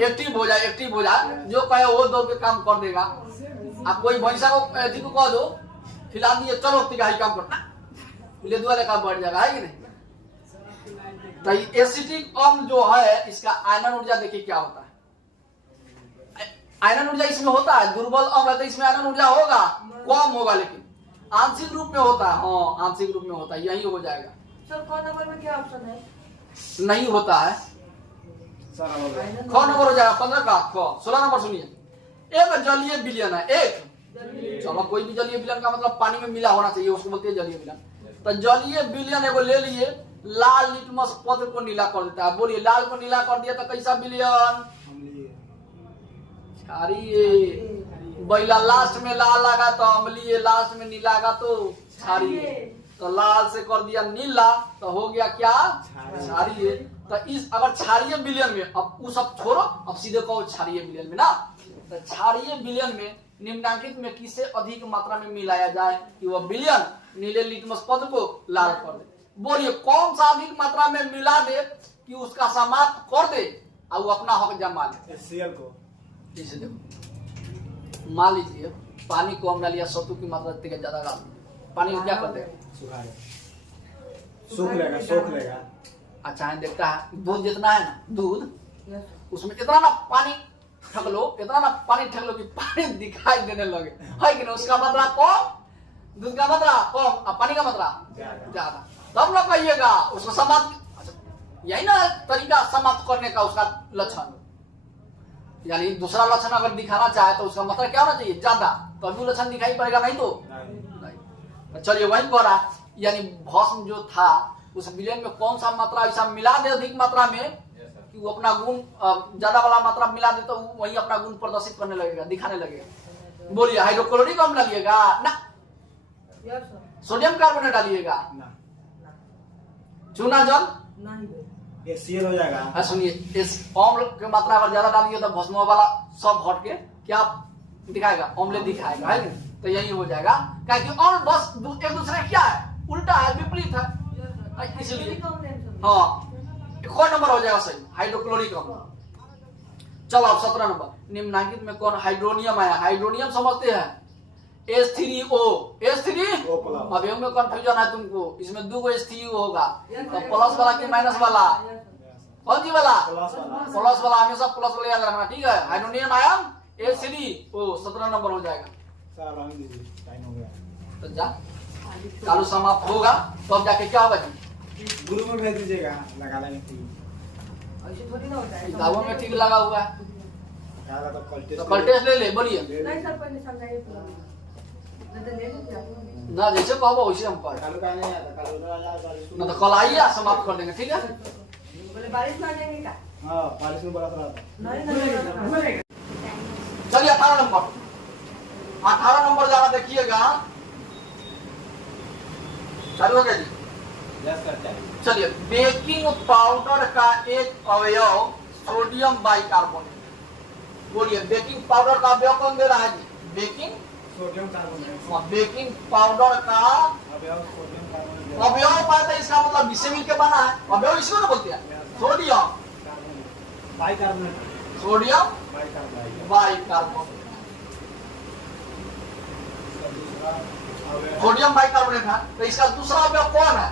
एक्टिव हो जाए, एक्टिव हो जाए, जो कहे वो दौड़ के काम कर देगा। आप कोई भैंसा को अथी को कह दो खिला दिए, चलो तिगाही काम करना, ले दुआरे काम बढ़ जाएगा, है कि नहीं। तो एसिटिक अम्ल जो है इसका आयनन ऊर्जा देखिए क्या होता है। आयनन ऊर्जा इसमें होता है, दुर्बल अम्ल है तो इसमें आयनन ऊर्जा होगा, कम होगा, लेकिन आंशिक रूप में होता है। हाँ आंशिक रूप में होता है, यही हो जाएगा। सर कौन नंबर में क्या ऑप्शन है? नहीं होता है, ख नंबर हो जाएगा 15 का ख। 16 नंबर सुनिए, एक जलीय विलयन है, एक चलो कोई भी जलीय विलयन का मतलब पानी में मिला होना चाहिए, उसको बोलते हैं जलीय विलयन। तो जलीय विलयन एगो ले लिए, लाल लिटमस पत्र को नीला कर देता है। बोलिए लाल को नीला कर दिया तो कैसा विलयन? क्षारीय। बैला लास्ट में लाल लगा तो अम्लीय, लास्ट में नीला लगा तो क्षारीय। तो लाल से कर दिया नीला तो हो गया क्या? क्षारीय। तो इस अगर क्षारीय विलयन में, अब वो सब छोड़ो, अब सीधे कहो क्षारीय विलयन में ना, तो क्षारीय विलयन में निम्नलिखित में किसे अधिक मात्रा में मिलाया जाए कि वह विलयन नीले लिटमस पत्र को लाल कर दे। बोलिए कौन सा अधिक मात्रा में मिला दे कि उसका समाप्त कर दे और वो अपना हक जमा ले। HCl को इसे देखो, मान लीजिए पानी को हम डालिए, सत्तू की मात्रा ज्यादा डाल, पानी को क्या कर देगा? सूख लेगा, सोख लेगा। अच्छा है, देखता है दूध जितना है ना, दूध उसमें इतना ना पानी ठग लो, इतना ना पानी ठग लो कि पानी दिखाई देने लगे, है कि नहीं? उसका मात्रा कम, दूध का मात्रा कम और पानी का मात्रा ज्यादा। तब लोग कहिएगा उसको समाप्त। अच्छा, यही ना तरीका समाप्त करने का उसका लक्षण। यानी दूसरा लक्षण अगर दिखाना चाहे तो उसका मात्रा क्या होना चाहिए? ज्यादा, तभी लक्षण दिखाई पड़ेगा, नहीं तो नहीं। चलिए वही पर आ, यानी भस्म जो था उस विलयन में कौन सा मात्रा ऐसा मिला दे अधिक मात्रा में कि वो अपना गुण ज्यादा वाला मात्रा मिला दे तो वही अपना गुण प्रदर्शित करने लगेगा, दिखाने लगेगा। बोलिए हाइड्रोक्लोरिक अम्ल डालिएगा ना, सोडियम कार्बोनेट डालिएगा, चूना जल, HCl हो जाएगा। सुनिए इस अम्ल की मात्रा अगर ज्यादा डालिए तो भस्म वाला सब हट के क्या दिखाएगा? अम्ल दिखाएगा, है नहीं? तो यही हो जाएगा, क्योंकि अम्ल बस एक दूसरे क्या है, उल्टा है, विपरीत है, इसलिए हाँ कौन नंबर हो जाएगा सही? हाइड्रोक्लोरिक अम्ल। चलो अब 17 नंबर, निम्नलिखित में कौन हाइड्रोनियम आया? हाइड्रोनियम समझते हैं, H3O, H3 अब में कंफ्यूजन है तुमको, इसमें दो H3O होगा, तो प्लस वाला कि माइनस वाला? कौन सी वाला? प्लस वाला, हमेशा प्लस वाला याद रखना, ठीक है। हाइड्रोनियम आयन H3O 17 नंबर हो जाएगा। टाइम हो गया तो जा चालू समाप्त होगा तो अब जाके क्या होगा जी? ग्रुप में भेज दीजिएगा, लगा लेंगे। ऐसे थोड़ी ना होता है। किताबों में ठीक लगा हुआ है, तो कल टेस्ट ले ले। बोलिए नहीं सर, पहले समझाइए पूरा। तो ले लो क्या? ना, जैसे कहो वैसे हम पढ़, कालू का नहीं आता, कालू का आ ना तो कल आइए समाप्त कर देंगे, ठीक है। बोले बारिश में आ जाएंगे क्या? हां, बारिश में बड़ा था। नहीं। चलिए 18 नंबर, 18 नंबर जरा देखिएगा, चालू हो गया जी? Yes sir. चलिए, बेकिंग पाउडर का एक अवयव सोडियम बाइकार्बोनेट। बोलिए बेकिंग पाउडर का अवयव कौन दे रहा है जी? Baking sodium carbonate. Baking powder का अवयव सोडियम कार्बोनेट। अवयव पाता है, इसका मतलब इससे मिलकर बना है, अवयव इसको ना बोलते हैं, sodium bicarbonate. Sodium bicarbonate, sodium bicarbonate है। तो इसका दूसरा अवयव कौन है?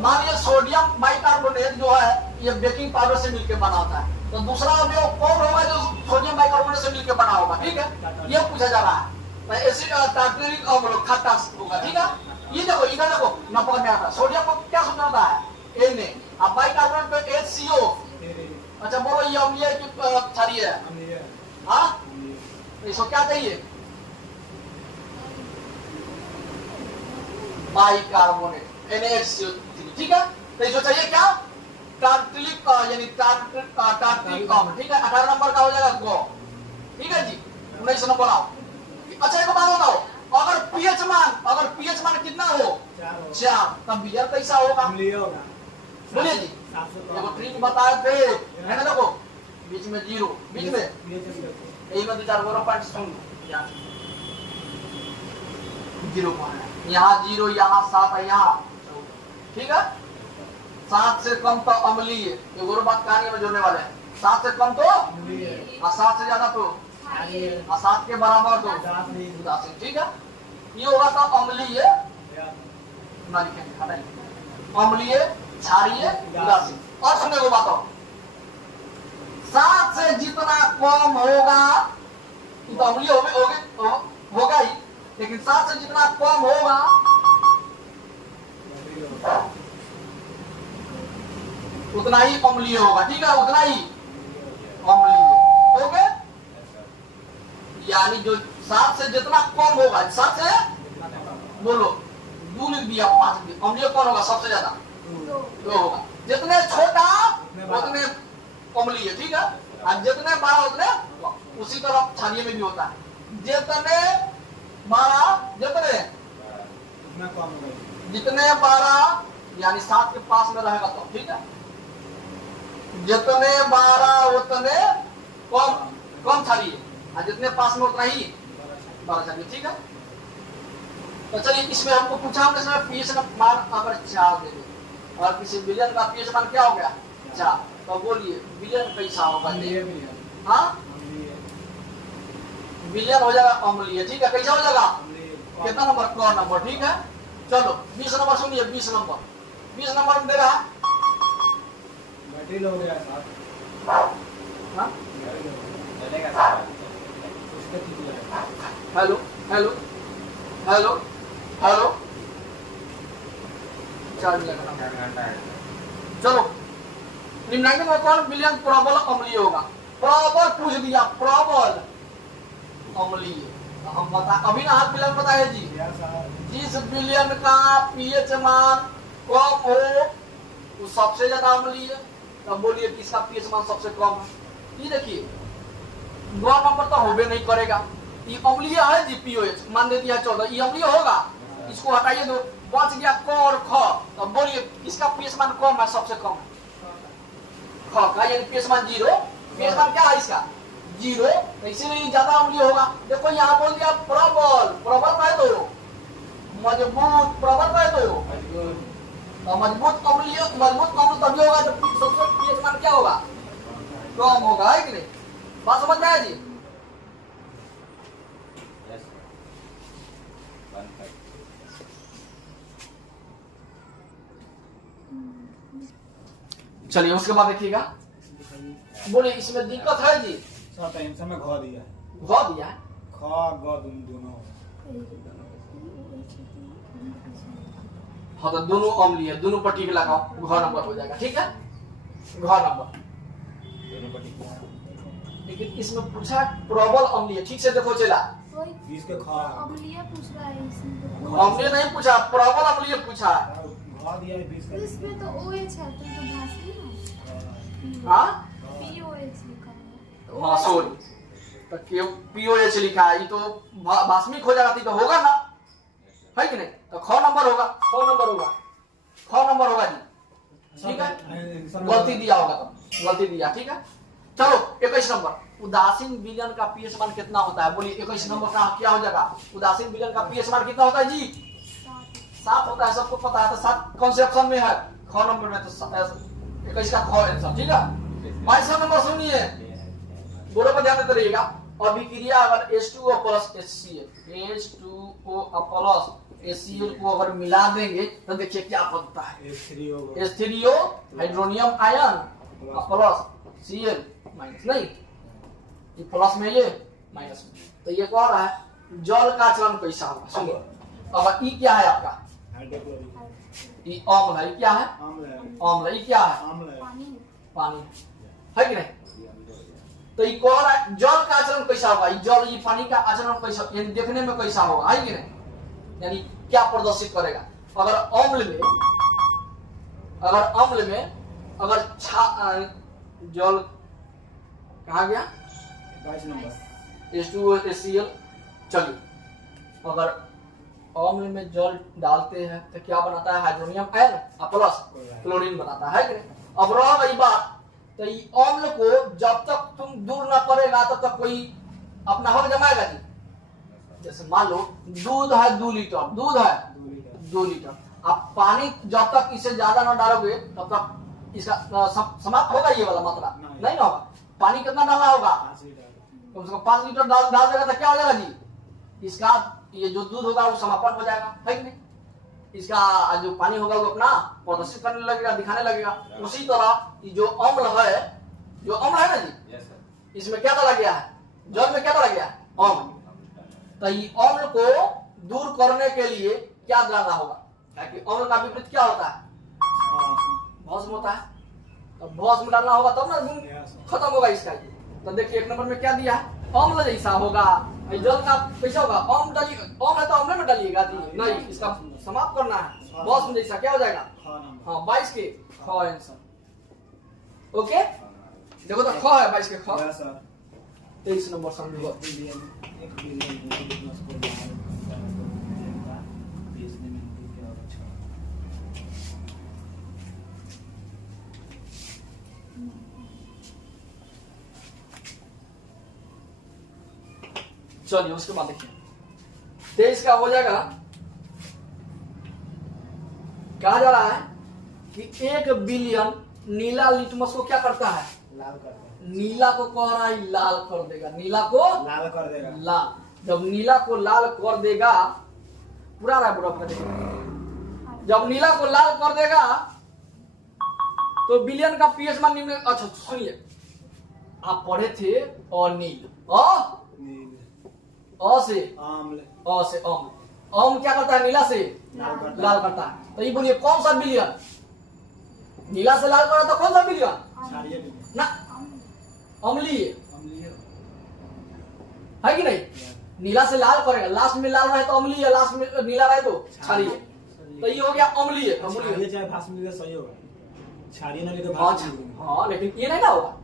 मानिए सोडियम बाइकार्बोनेट जो है ये बेकिंग पाउडर से मिलकर बना होता है, तो दूसरा अवयव कौन होगा जो सोडियम बाइकार्बोनेट से मिलकर बना होगा? ठीक है, ये पूछा जा रहा है। तो ऐसे टार्टरिक अम्ल खट्टा होगा, ठीक है। ये देखो, इधर देखो नंबर में आता है, सोडियम को क्या सूत्र होता है? Na, अब बाइकार्बोनेट पे HCO। अच्छा बोलो ये अम्लीय की क्षारीय है? हाँ, इसको क्या चाहिए? बाइकार्बोनेट NaHCO, ठीक है। तो इसको चाहिए क्या? टार्टरिक यानी टार्टरिक अम्ल, ठीक है। 18 नंबर का हो जाएगा गो, ठीक है जी। 19 नंबर आओ। अच्छा एक बात बताओ, अगर पीएच मान कितना हो? 4, तब बियर कैसा होगा? अम्लीय होगा। बोलिए जी, देखो ट्रिक बताए थे, है ना? देखो बीच में 0, बीच में यही में 2-4 गोरा पॉइंट सुन, 0 यहाँ 0, यहाँ 7 है, यहाँ, ठीक है। 7 से कम तो अम्लीय, ये और बात कहानी में जोड़ने वाले हैं। 7 से कम तो और 7 से ज्यादा तो और 7 के बराबर तो उदासीन। ठीक है, ये होगा तो अम्लीय, ना लिखेंगे हटाइए, अम्लीय, क्षारीय, उदासीन। और सुने वो बात और 7 से जितना कम होगा तो अम्लीय होगा ही, लेकिन 7 से जितना कम होगा उतना ही अम्लीय होगा। ठीक है, उतना ही अम्लीय। ओके, यानी जो 7 से जितना कम होगा, 7 से बोलो 2 लिख दिया, 5 लिख, अम्लीय कौन होगा सबसे ज्यादा? 2 होगा। जितने छोटा उतने अम्लीय। ठीक है, और जितने बड़ा उतने, उसी तरह क्षारीय में भी होता है। जितने बड़ा जितने 12 यानी 7 के पास में रहेगा तो, ठीक है, जितने 12 उतने कम क्षारीय, और जितने पास में उतना ही बड़ा क्षारीय। ठीक है, तो चलिए इसमें हमको पूछा हमने इसमें पीएच मान अगर 4 दे दे और किसी विलयन का पीएच मान क्या हो गया 4, तो बोलिए विलयन कैसा होगा? हाँ, विलयन हो जाएगा अम्लीय। ठीक है, कैसा हो जाएगा? कितना नंबर? क नंबर। ठीक है, चलो 20 नंबर सुनिए, 20 नंबर में दे रहा है। हेलो हेलो हेलो हेलो, चलो निम्नलिखित में कौन विलयन प्रबल अम्लीय होगा? प्रबल पूछ दिया, प्रबल अम्लीय। हम बता अभी ना हाथ विलयन बताए जी। जिस विलयन का पीएच मान कम हो वो सबसे ज्यादा अम्लीय। तब बोलिए किसका पीएच मान सबसे कम है? ये देखिए 9 नंबर तो होबे नहीं करेगा, ये अम्लीय है जी। पीओएच मान दे दिया 14, ये अम्लीय होगा। इसको हटाइए तो बच गया क और ख। तो बोलिए किसका पीएच मान कम है? सबसे कम ख का, यानी पीएच मान 0। पीएच मान क्या है इसका? 0, तो इसीलिए ज्यादा अम्लीय होगा। देखो यहाँ बोल दिया प्रबल, प्रबल का है तो मजबूत, प्रबल का है तो मजबूत अम्लीय, मजबूत अम्ल तभी होगा जब सबसे पीएच मान क्या होगा? कम होगा, है कि नहीं? बात समझ में आया जी? चलिए उसके बाद देखिएगा, बोले इसमें दिक्कत है जी। सब टेंशन में घ दिया है, घ दिया है, ख ग दोनों। हाँ तो दोनों अम्लीय है, दोनों पर टिक लगाओ, घ नंबर हो जाएगा। ठीक है, घ नंबर। लेकिन इसमें पूछा प्रबल अम्लीय, ठीक से देखो चला, इसके ख अम्लीय पूछ रहा है इसमें। अम्लीय नहीं पूछा, प्रबल अम्लीय पूछा है। घ दिया है 20 का। इसमें तो OH है, तो भाषी है। हाँ POH लिखा है। हाँ सॉरी, तो पीओएच लिखा है, ये तो भास्मिक हो जाएगा तो होगा ना, है कि नहीं? तो ख नंबर होगा, ख नंबर होगा, ख नंबर होगा जी। ठीक है, गलती दिया होगा तो गलती दिया। ठीक है, चलो 21 नंबर, उदासीन विलयन का पीएच मान कितना होता है? बोलिए 21 नंबर का क्या हो जाएगा? उदासीन विलयन का पीएच मान कितना होता है जी? 7 होता है, सबको पता है। तो 7 कौन से ऑप्शन में है? ख नंबर में, तो 21 का ख आंसर। ठीक है, 22 नंबर सुनिए, बोर्ड पर ध्यान देते रहिएगा। अभिक्रिया अगर H2O plus HCl, H2O plus HCl को अगर मिला देंगे तो देखिए क्या बनता है। H3O hydronium ion plus Cl minus, नहीं ये प्लस में ये माइनस में, तो ये कह रहा है जल का चलन कैसा होगा? सुनिए, अब ई क्या है आपका? ई अम्ल है, क्या है? अम्ल। ई क्या है? पानी है कि नहीं? तो ये कह रहा है जल का आचरण कैसा होगा? जल, ये पानी का आचरण कैसा, यानी देखने में कैसा होगा, है कि नहीं? यानी क्या प्रदर्शित करेगा? अगर अम्ल में अगर जल कहा गया 22 नंबर H2O HCl। चलिए, अगर अम्ल में जल डालते हैं तो क्या बनाता है? हाइड्रोनियम आयन प्लस क्लोरीन बनाता है कि नहीं? अब रह गई बात, तो ये अम्ल को जब तक तुम दूर ना करेगा तब तक कोई अपना हक जमाएगा जी। जैसे मान लो दूध है 2 लीटर, दूध है 2 लीटर, आप पानी जब तक इसे ज्यादा न डालोगे तब तक इसका समाप्त होगा ये वाला मात्रा नहीं ना होगा। पानी कितना डालना होगा? 5 लीटर। कम से कम 5 लीटर डाल देगा तो क्या हो जाएगा जी? इसका ये जो दूध होगा वो समापन हो जाएगा, है कि नहीं? इसका जो पानी होगा वो अपना प्रदर्शित करने लगेगा, दिखाने लगेगा। उसी तरह ये जो अम्ल है ना जी, Yes, sir. इसमें क्या डाला गया है? जल में क्या डाला गया है? अम्ल। तो ये अम्ल को दूर करने के लिए क्या डालना होगा? ताकि अम्ल का विपरीत क्या होता है? भस्म होता है। तो भस्म डालना होगा तब ना गुण खत्म होगा इसका। तो देखिए 1 नंबर में क्या दिया है? अम्ल जैसा होगा। जल का कैसा होगा? अम्ल डालिएगा, अम्ल है तो अम्ल में डालिएगा नहीं, इसका समाप्त करना है। भस्म जैसा क्या हो जाएगा? हाँ 22 के ख आंसर। ओके देखो तो ख है 22 के ख। 23 नंबर समझो। चलिए उसके बाद देखिए 23 का हो जाएगा। कहा जा रहा है कि 1 बिलियन नीला लिटमस को क्या करता है? लाल कर देगा। नीला को कह रहा है लाल कर देगा। नीला को लाल कर देगा। लाल, जब नीला को लाल कर देगा, पूरा रहा बुरा कर देगा। जब नीला को लाल कर देगा तो बिलियन का पीएच मान निम्न। अच्छा सुनिए, आप पढ़े थे अनिल, नील। अ से आम्ल। अ से अम्ल क्या करता है? नीला से लाल करता है। तो ये बोलिए कौन सा बिलियन? नीला से लाल करा तो कौन सा बिलियन? क्षारीय बिलियन। ना अम्लीय अम्लीय। है कि नहीं? नीला से लाल करेगा, लास्ट में लाल रहे तो अम्लीय, लास्ट में नीला रहे तो क्षारीय। तो ये हो गया अम्लीय। क्षारीय चाहे भास्म मिले सही होगा। क्षारीय ना लेके हाँ भास्म मिले। हाँ, लेकिन ये नहीं ना होगा।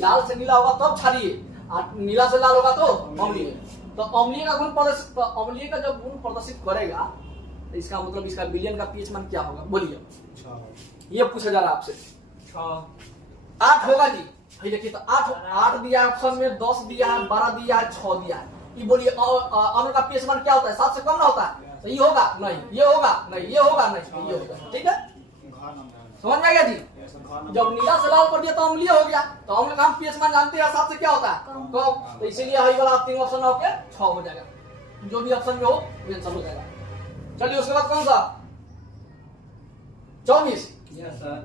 लाल से नीला होगा तब क्षारीय, और नीला से लाल होगा तो अम्लीय। तो अम्लीय का गुण प्रदर्शित, तो अम्लीय का जब गुण प्रदर्शित करेगा तो इसका मतलब इसका बिलियन का पीएच मान क्या होगा? बोलिए, ये पूछा जा रहा है आपसे। 8 होगा जी। भाई देखिए तो 8 दिया है ऑप्शन में, 10 दिया है, 12 दिया है, 6 दिया है। ये बोलिए अम्ल का पीएच मान क्या होता है? 7 से कम ना होता है? तो ये होगा नहीं, ये होगा नहीं, ये होगा नहीं, ये होगा। ठीक है, समझ में आ गया जी? जब नीला से लाल कर दिया तो अम्लीय हो गया। तो अम्ल का हम पीएच मान जानते हैं 7 से क्या होता है? कम। तो इसीलिए यही वाला 3 ऑप्शन होके 6 हो जाएगा। जो भी ऑप्शन में हो आंसर हो जाएगा। चलिए उसके बाद कौन सा? 24 Yes, sir.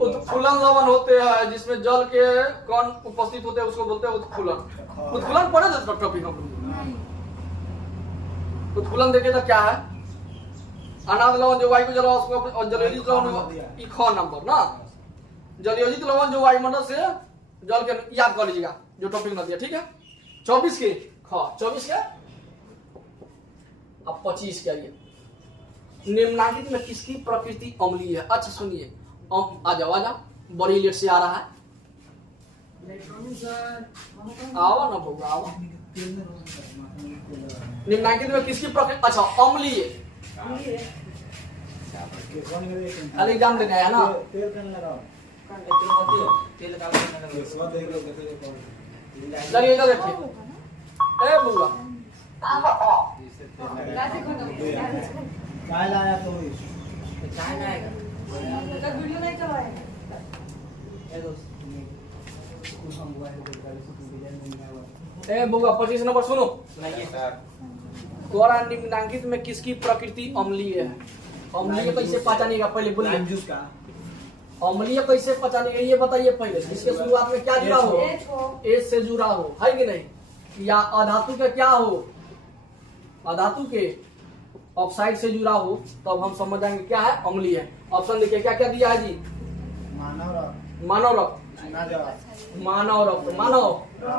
उत्फुल्लन लवण होते हैं जिसमें जल के कण उपस्थित होते हैं, उसको बोलते हैं उत्फुल्लन। उत्फुल्लन पढ़े थे टॉपिक हम लोग। उत्फुल्लन देखे तो क्या है? अनाद लवण जो वायु को जला उसको, और जलयोजित लवण ई ख नंबर ना। जलयोजित लवण जो वायुमंडल से जल के, याद कर लीजिएगा जो टॉपिक ना दिया। ठीक है, 24 के ख, 24 के। अब 25 के आइए। निम्नलिखित में किसकी प्रकृति अम्लीय है? अच्छा सुनिए, आ जाओ, बड़ी लेट से आ रहा है। आओ ना बउआ आओ। निम्नलिखित में किसकी प्रकृति, अच्छा अम्लीय, खाली एग्जाम देने आया ना। तेल करने लगाओ। तेल का करने का। केसवा देख लो, देखो। चलिए इधर देखिए, ए बउआ इससे तेल कैसे खत्म? चाय लाया तो चाय जाएगा। तो वीडियो नहीं चलाएगा। ए दोस्त, कुछ हम हुआ है तो गाड़ी से डिजाइन नहीं आया। ए बउआ 25 नंबर सुनो। सुनाइए सर। द्वारा निम्नलिखित में किसकी प्रकृति अम्लीय है? अम्लीय कैसे पहचानिएगा? पहले बोलिए, लाइम जूस का। अम्लीय कैसे पहचानिएगा ये बताइए पहले। इसके शुरुआत में क्या जुड़ा हो? एच से जुड़ा हो, है कि नहीं? या अधातु के क्या हो? अधातु के ऑक्साइड से जुड़ा हो, तब हम समझ जाएंगे क्या है? अम्लीय है। ऑप्शन देखिए क्या क्या दिया है जी? मानव रक्त। मानव रक्त, चुना जल। मानव रक्त, मानव चुना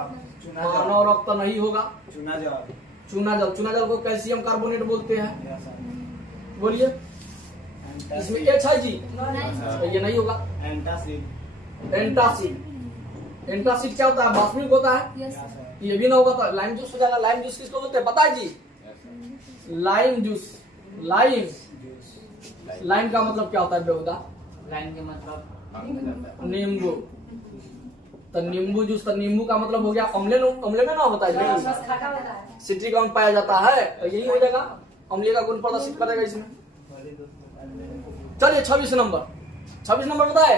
जल। मानव रक्त तो नहीं होगा। चुना जल। चूना जल, चूना जल को कैल्शियम कार्बोनेट बोलते हैं। Yes sir. बोलिए, इसमें एच है जी, नहीं। तो ये नहीं होगा। एंटासिड। एंटासिड, एंटासिड क्या होता है? बाष्पीय होता है। Yes yes sir. सर। ये भी ना होगा तो लाइम जूस हो जाएगा। लाइम जूस किसको बोलते हैं पता है जी? Lime juice, lime, juice. Lime का मतलब क्या होता है बेहुदा? लाइन के मतलब नींबू। तो नींबू जूस, तो नींबू का मतलब हो गया अम्ले, अम्ले में ना होता है बस जी, खटा होता है। सिट्रिक अम्ल पाया जाता है, तो यही हो जाएगा। अम्लीय का गुण प्रदर्शित करेगा इसमें। चलिए 26 नंबर, 26 नंबर बताए।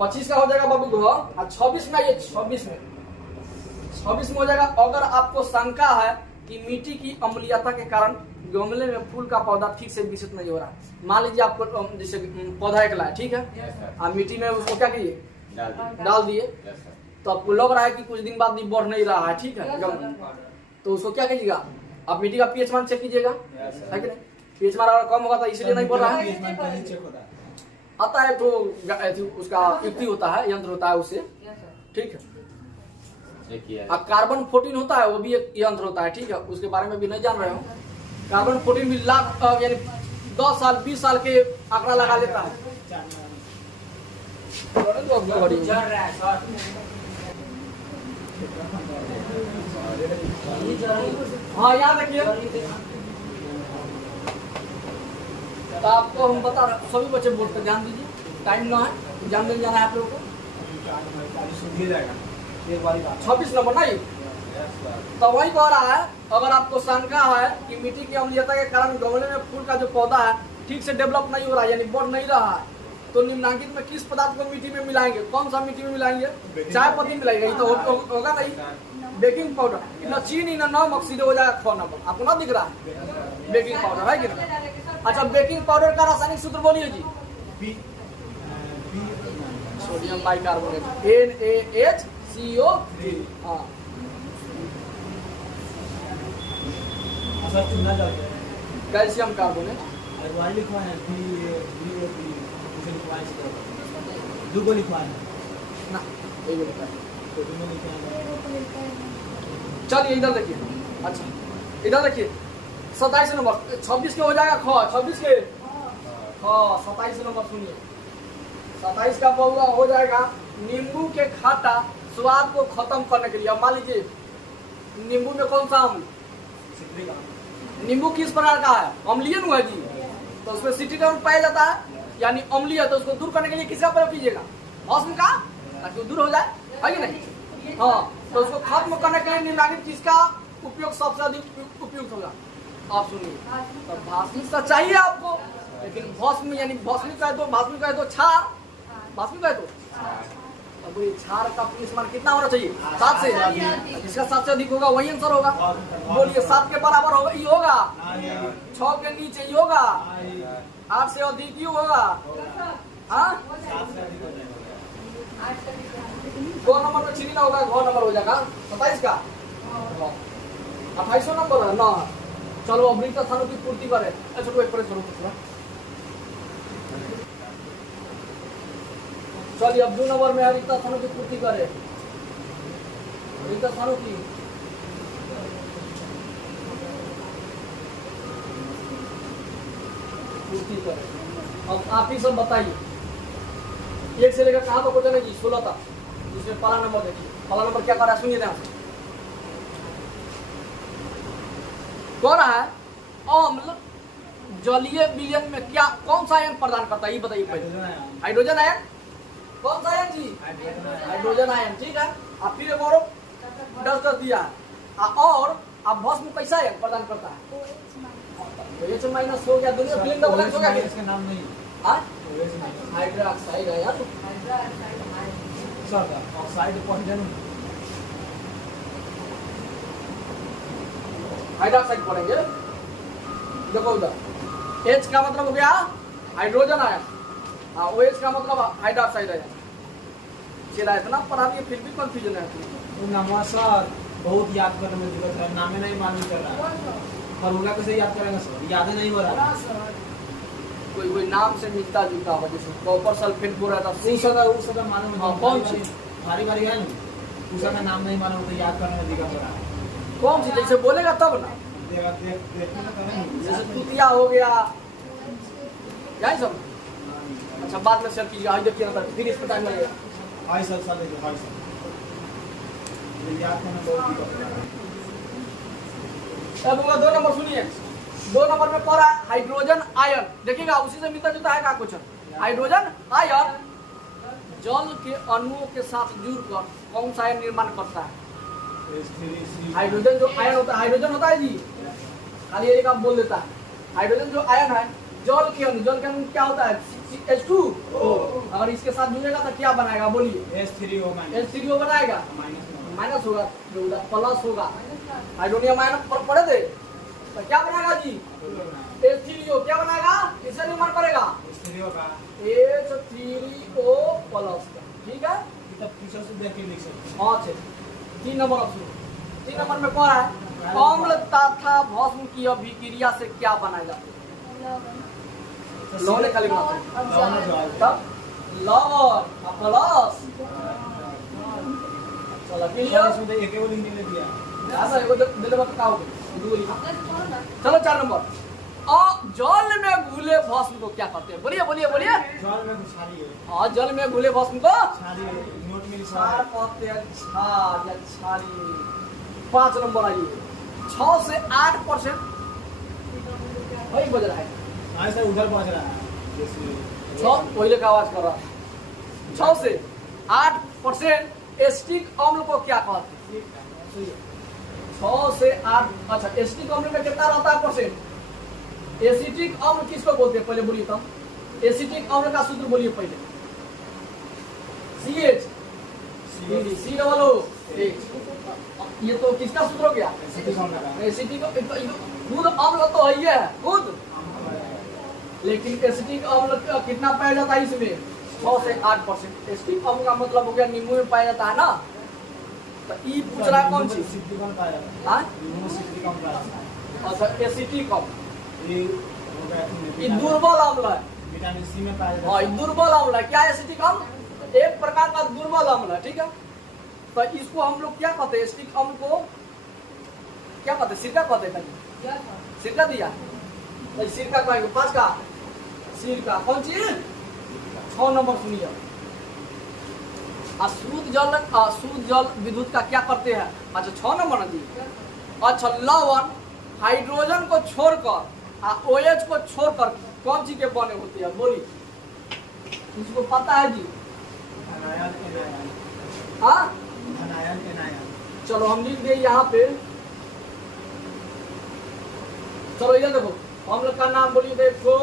25 का हो जाएगा बाबू को, और 26 में ये 26 में हो जाएगा। अगर आपको शंका है कि मिट्टी की अम्लीयता के कारण गमले में फूल का पौधा ठीक से विकसित नहीं हो रहा, मान लीजिए आपको जैसे पौधा एक लाए, ठीक है, आप मिट्टी में उसको क्या किए, डाल दिए, तो आपको लग रहा है कि कुछ दिन बाद भी बढ़ नहीं रहा है, ठीक है, तो उसको क्या कीजिएगा, आप मिट्टी का पीएच मान चेक कीजिएगा, है कि नहीं, पीएच मान अगर कम होगा तो इसलिए नहीं बढ़ रहा है, आता है तो उसका युक्ति होता है, यंत्र होता है उससे, ठीक है। अब कार्बन 14 होता है, वो भी एक यंत्र होता है, ठीक है, उसके बारे में भी नहीं जान रहे हो। कार्बन 14 भी लाख यानी 10 साल 20 साल के आंकड़ा लगा लेता है। हाँ यहाँ देखिए, तो आपको हम बता रहे, सभी बच्चे बोर्ड पर ध्यान दीजिए, टाइम ना है, एग्जाम देने जाना है आप लोगों को। 26 नंबर नहीं, तो वही कह रहा है, अगर आपको शंका है कि मिट्टी की अम्लीयता के कारण गमले में फूल का जो पौधा है ठीक से डेवलप नहीं हो रहा है, यानी बढ़ नहीं रहा है, तो निम्नलिखित में किस पदार्थ को मिट्टी में मिलाएंगे, कौन सा मिट्टी में मिलाएंगे, चाय पत्ती मिलाएंगे, ये तो होगा नहीं, बेकिंग पाउडर, न चीनी न नमक, सीधे हो जाएगा 6 नंबर, आपको ना दिख रहा है बेकिंग पाउडर है कि नहीं। अच्छा, बेकिंग पाउडर का रासायनिक सूत्र बोलिए जी, सोडियम बाइकार्बोनेट, NaHCO। हाँ कैल्शियम कार्बोनेट, चलिए इधर देखिए। अच्छा इधर देखिए 27 नंबर, 26 के हो जाएगा ख, 26 के हाँ 27 नंबर सुनिए, 27 का बहुआ हो जाएगा नींबू के खट्टा स्वाद को खत्म करने के लिए। अब मान लीजिए नींबू में कौन सा अम्ल, नींबू किस प्रकार का है, अम्लीय है जी, तो उसमें सिट्रिक अम्ल पाया जाता है, यानी अम्लीय, तो उसको दूर करने के लिए किसका प्रयोग कीजिएगा, भस्म का, ताकि वो दूर हो जाए, है कि नहीं। हाँ, तो उसको खत्म करने के लिए निम्नलिखित किसका उपयोग सबसे अधिक उपयुक्त होगा, आप सुनिए। तो भस्म तो चाहिए आपको, लेकिन भस्म यानी भस्मी कहे तो छार, भस्मी कहे तो अब ये छार का इस्तेमाल कितना होना चाहिए, 7 से, जिसका 7 से अधिक होगा वही आंसर होगा। बोलिए 7 के बराबर होगा ये होगा, 6 के नीचे ये होगा, 8 से अधिक ये होगा। हाँ 2 नंबर में चीनी ना होगा, 2 नंबर हो जाएगा 27 का, 28 नंबर है ना। चलो अब रिक्त स्थानों की पूर्ति करें, अच्छा एक प्रश्न करो, चलिए अब 2 नंबर में रिक्त स्थानों की पूर्ति करें, रिक्त स्थानों की पूर्ति करें। अब आप ही सब बताइए, 1 से लेकर कहाँ तक क्वेश्चन है जी, 16 तक, जिसमें पहला नंबर देखिए, पहला नंबर क्या कर रहा है सुनिए ध्यान से, कह रहा है अम्ल जलीय विलयन में क्या कौन सा आयन प्रदान करता है, ये बताइए पहले। हाइड्रोजन आयन, कौन सा आयन जी, हाइड्रोजन आयन, ठीक है। आप फिर और 10 दिया है, और आप भस्म कैसा आयन प्रदान करता है, तो H माइनस हो गया, दोनों विलयन का बैलेंस हो गया, इसका नाम नहीं हाइड्रोक्साइड है यार, ऑक्साइड हाइड्रोक्साइड पढ़ेंगे। देखो उधर H का मतलब हो गया हाइड्रोजन आयन, OH का मतलब हाइड्रोक्साइड आयन। चला इतना पढ़ा दिए फिर भी कंफ्यूजन है। नाम सर बहुत याद करने में जरूरत है, नामे नहीं मालूम कर रहा है, फॉर्मूला कैसे याद करेंगे सर, याद नहीं हो रहा। कोई नाम से मिलता जुलता हो, जैसे कॉपर सल्फेट बोल रहा था, उसका मालूम है, कौन सी भारी भारी है ना, उसका नाम नहीं मालूम तो याद करने में दिक्कत हो रहा है। कौन सी, जैसे बोलेगा तब ना, जैसे तुतिया हो गया, यही सब। अच्छा बाद में सर कीजिए, आज देखिए ना फिर इस पर टाइम लगेगा। हाय सर, सर देखिए, हाय सर, याद करना बहुत दिक्कत हो रहा है। अब 2 नंबर सुनिए, 2 नंबर में पढ़ा हाइड्रोजन आयन, देखिएगा उसी से मिलता जुलता है का कुछ। हाइड्रोजन आयन जल के अणुओं के साथ जुड़कर कौन सा आयन निर्माण करता है, हाइड्रोजन जो आयन होता है, हाइड्रोजन होता है जी, खाली एक आप बोल देता है, हाइड्रोजन जो आयन है, जल के अंदर क्या होता है? H2। अगर इसके साथ जुड़ेगा तो क्या बनाएगा बोलिए? H3O H3O बनाएगा, माइनस माइनस होगा, प्लस होगा। हाइड्रोनियम आयन पर पढ़े थे तो क्या बनाएगा जी? H3O क्या बनाएगा? किससे निर्माण करेगा? H3O का H3O प्लस का, ठीक है। तब पीछे से देख के लिख सकते हाँ छे 3 नंबर ऑप्शन। 3 नंबर में कौन है? अम्ल तथा भस्म की अभिक्रिया से क्या बनाया जाता है? हैं। लवण खाली बनाते हैं। तब लवण प्लस चलो क्लियर। इसमें तो एक ही वो लिखने के लिए दिया। ऐसा एगो दे देबो तो का हो गई? चलो 4 नंबर। जल में घुले भस्म को क्या कहते हैं? बोलिए बोलिए बोलिए। जल में छारी है। हाँ, जल में घुले भस्म को छारी है। नोट में लिखा क्षार है। कहते हैं। क्षार या क्षारी। 5 नंबर आइए। 6 से 8% वही बज रहा है। हाँ सर उधर पहुंच रहा है। जैसे 6 पहले का आवाज कर रहा है। 6 से 8% एसिटिक अम्ल को क्या कहते हैं? 6 से 8। अच्छा, एसिटिक अम्ल में कितना रहता है परसेंट? एसिटिक अम्ल किसको बोलते हैं पहले बोलिए तो? एसिटिक अम्ल का सूत्र बोलिए पहले। CH COOH। ये तो किसका सूत्र हो गया? एसिटिक खुद अम्ल तो है ही है खुद, लेकिन एसिटिक अम्ल कितना पाया जाता है इसमें? 6 से 8%। एसिटिक अम्ल का मतलब हो गया नींबू में पाया जाता है ना। तो ई पूछ रहा है कौन चीज? सिट्रिकम पाया जाता है। हाँ? नींबू में सिट्रिकम पाया जाता है। अच्छा, एसिटिक अम्ल ये हो गया ये दुर्बल अम्ल है। विटामिन सी में पाया जाता हाँ, है। ये दुर्बल अम्ल है। क्या है एसिटिक अम्ल? एक प्रकार का दुर्बल अम्ल है, ठीक है। तो इसको हम लोग क्या कहते हैं? एसिटिक अम्ल को क्या कहते हैं? सिरका कहते हैं। सिरका दिया तो सिरका कहेंगे। 5 का सिरका कौन चीज? 6 नंबर सुनिए। शुद्ध जल विद्युत का क्या करते हैं? अच्छा 6 नंबर ना जी। अच्छा, लवण हाइड्रोजन को छोड़कर OH को छोड़कर कौन चीज के बने होते हैं? बोलिए, किसको पता है जी? अनायन एनायन। हाँ, अनायन एनायन। चलो हम लिख दिए यहाँ पे। चलो इधर देखो, अम्ल का नाम बोलिए देखो।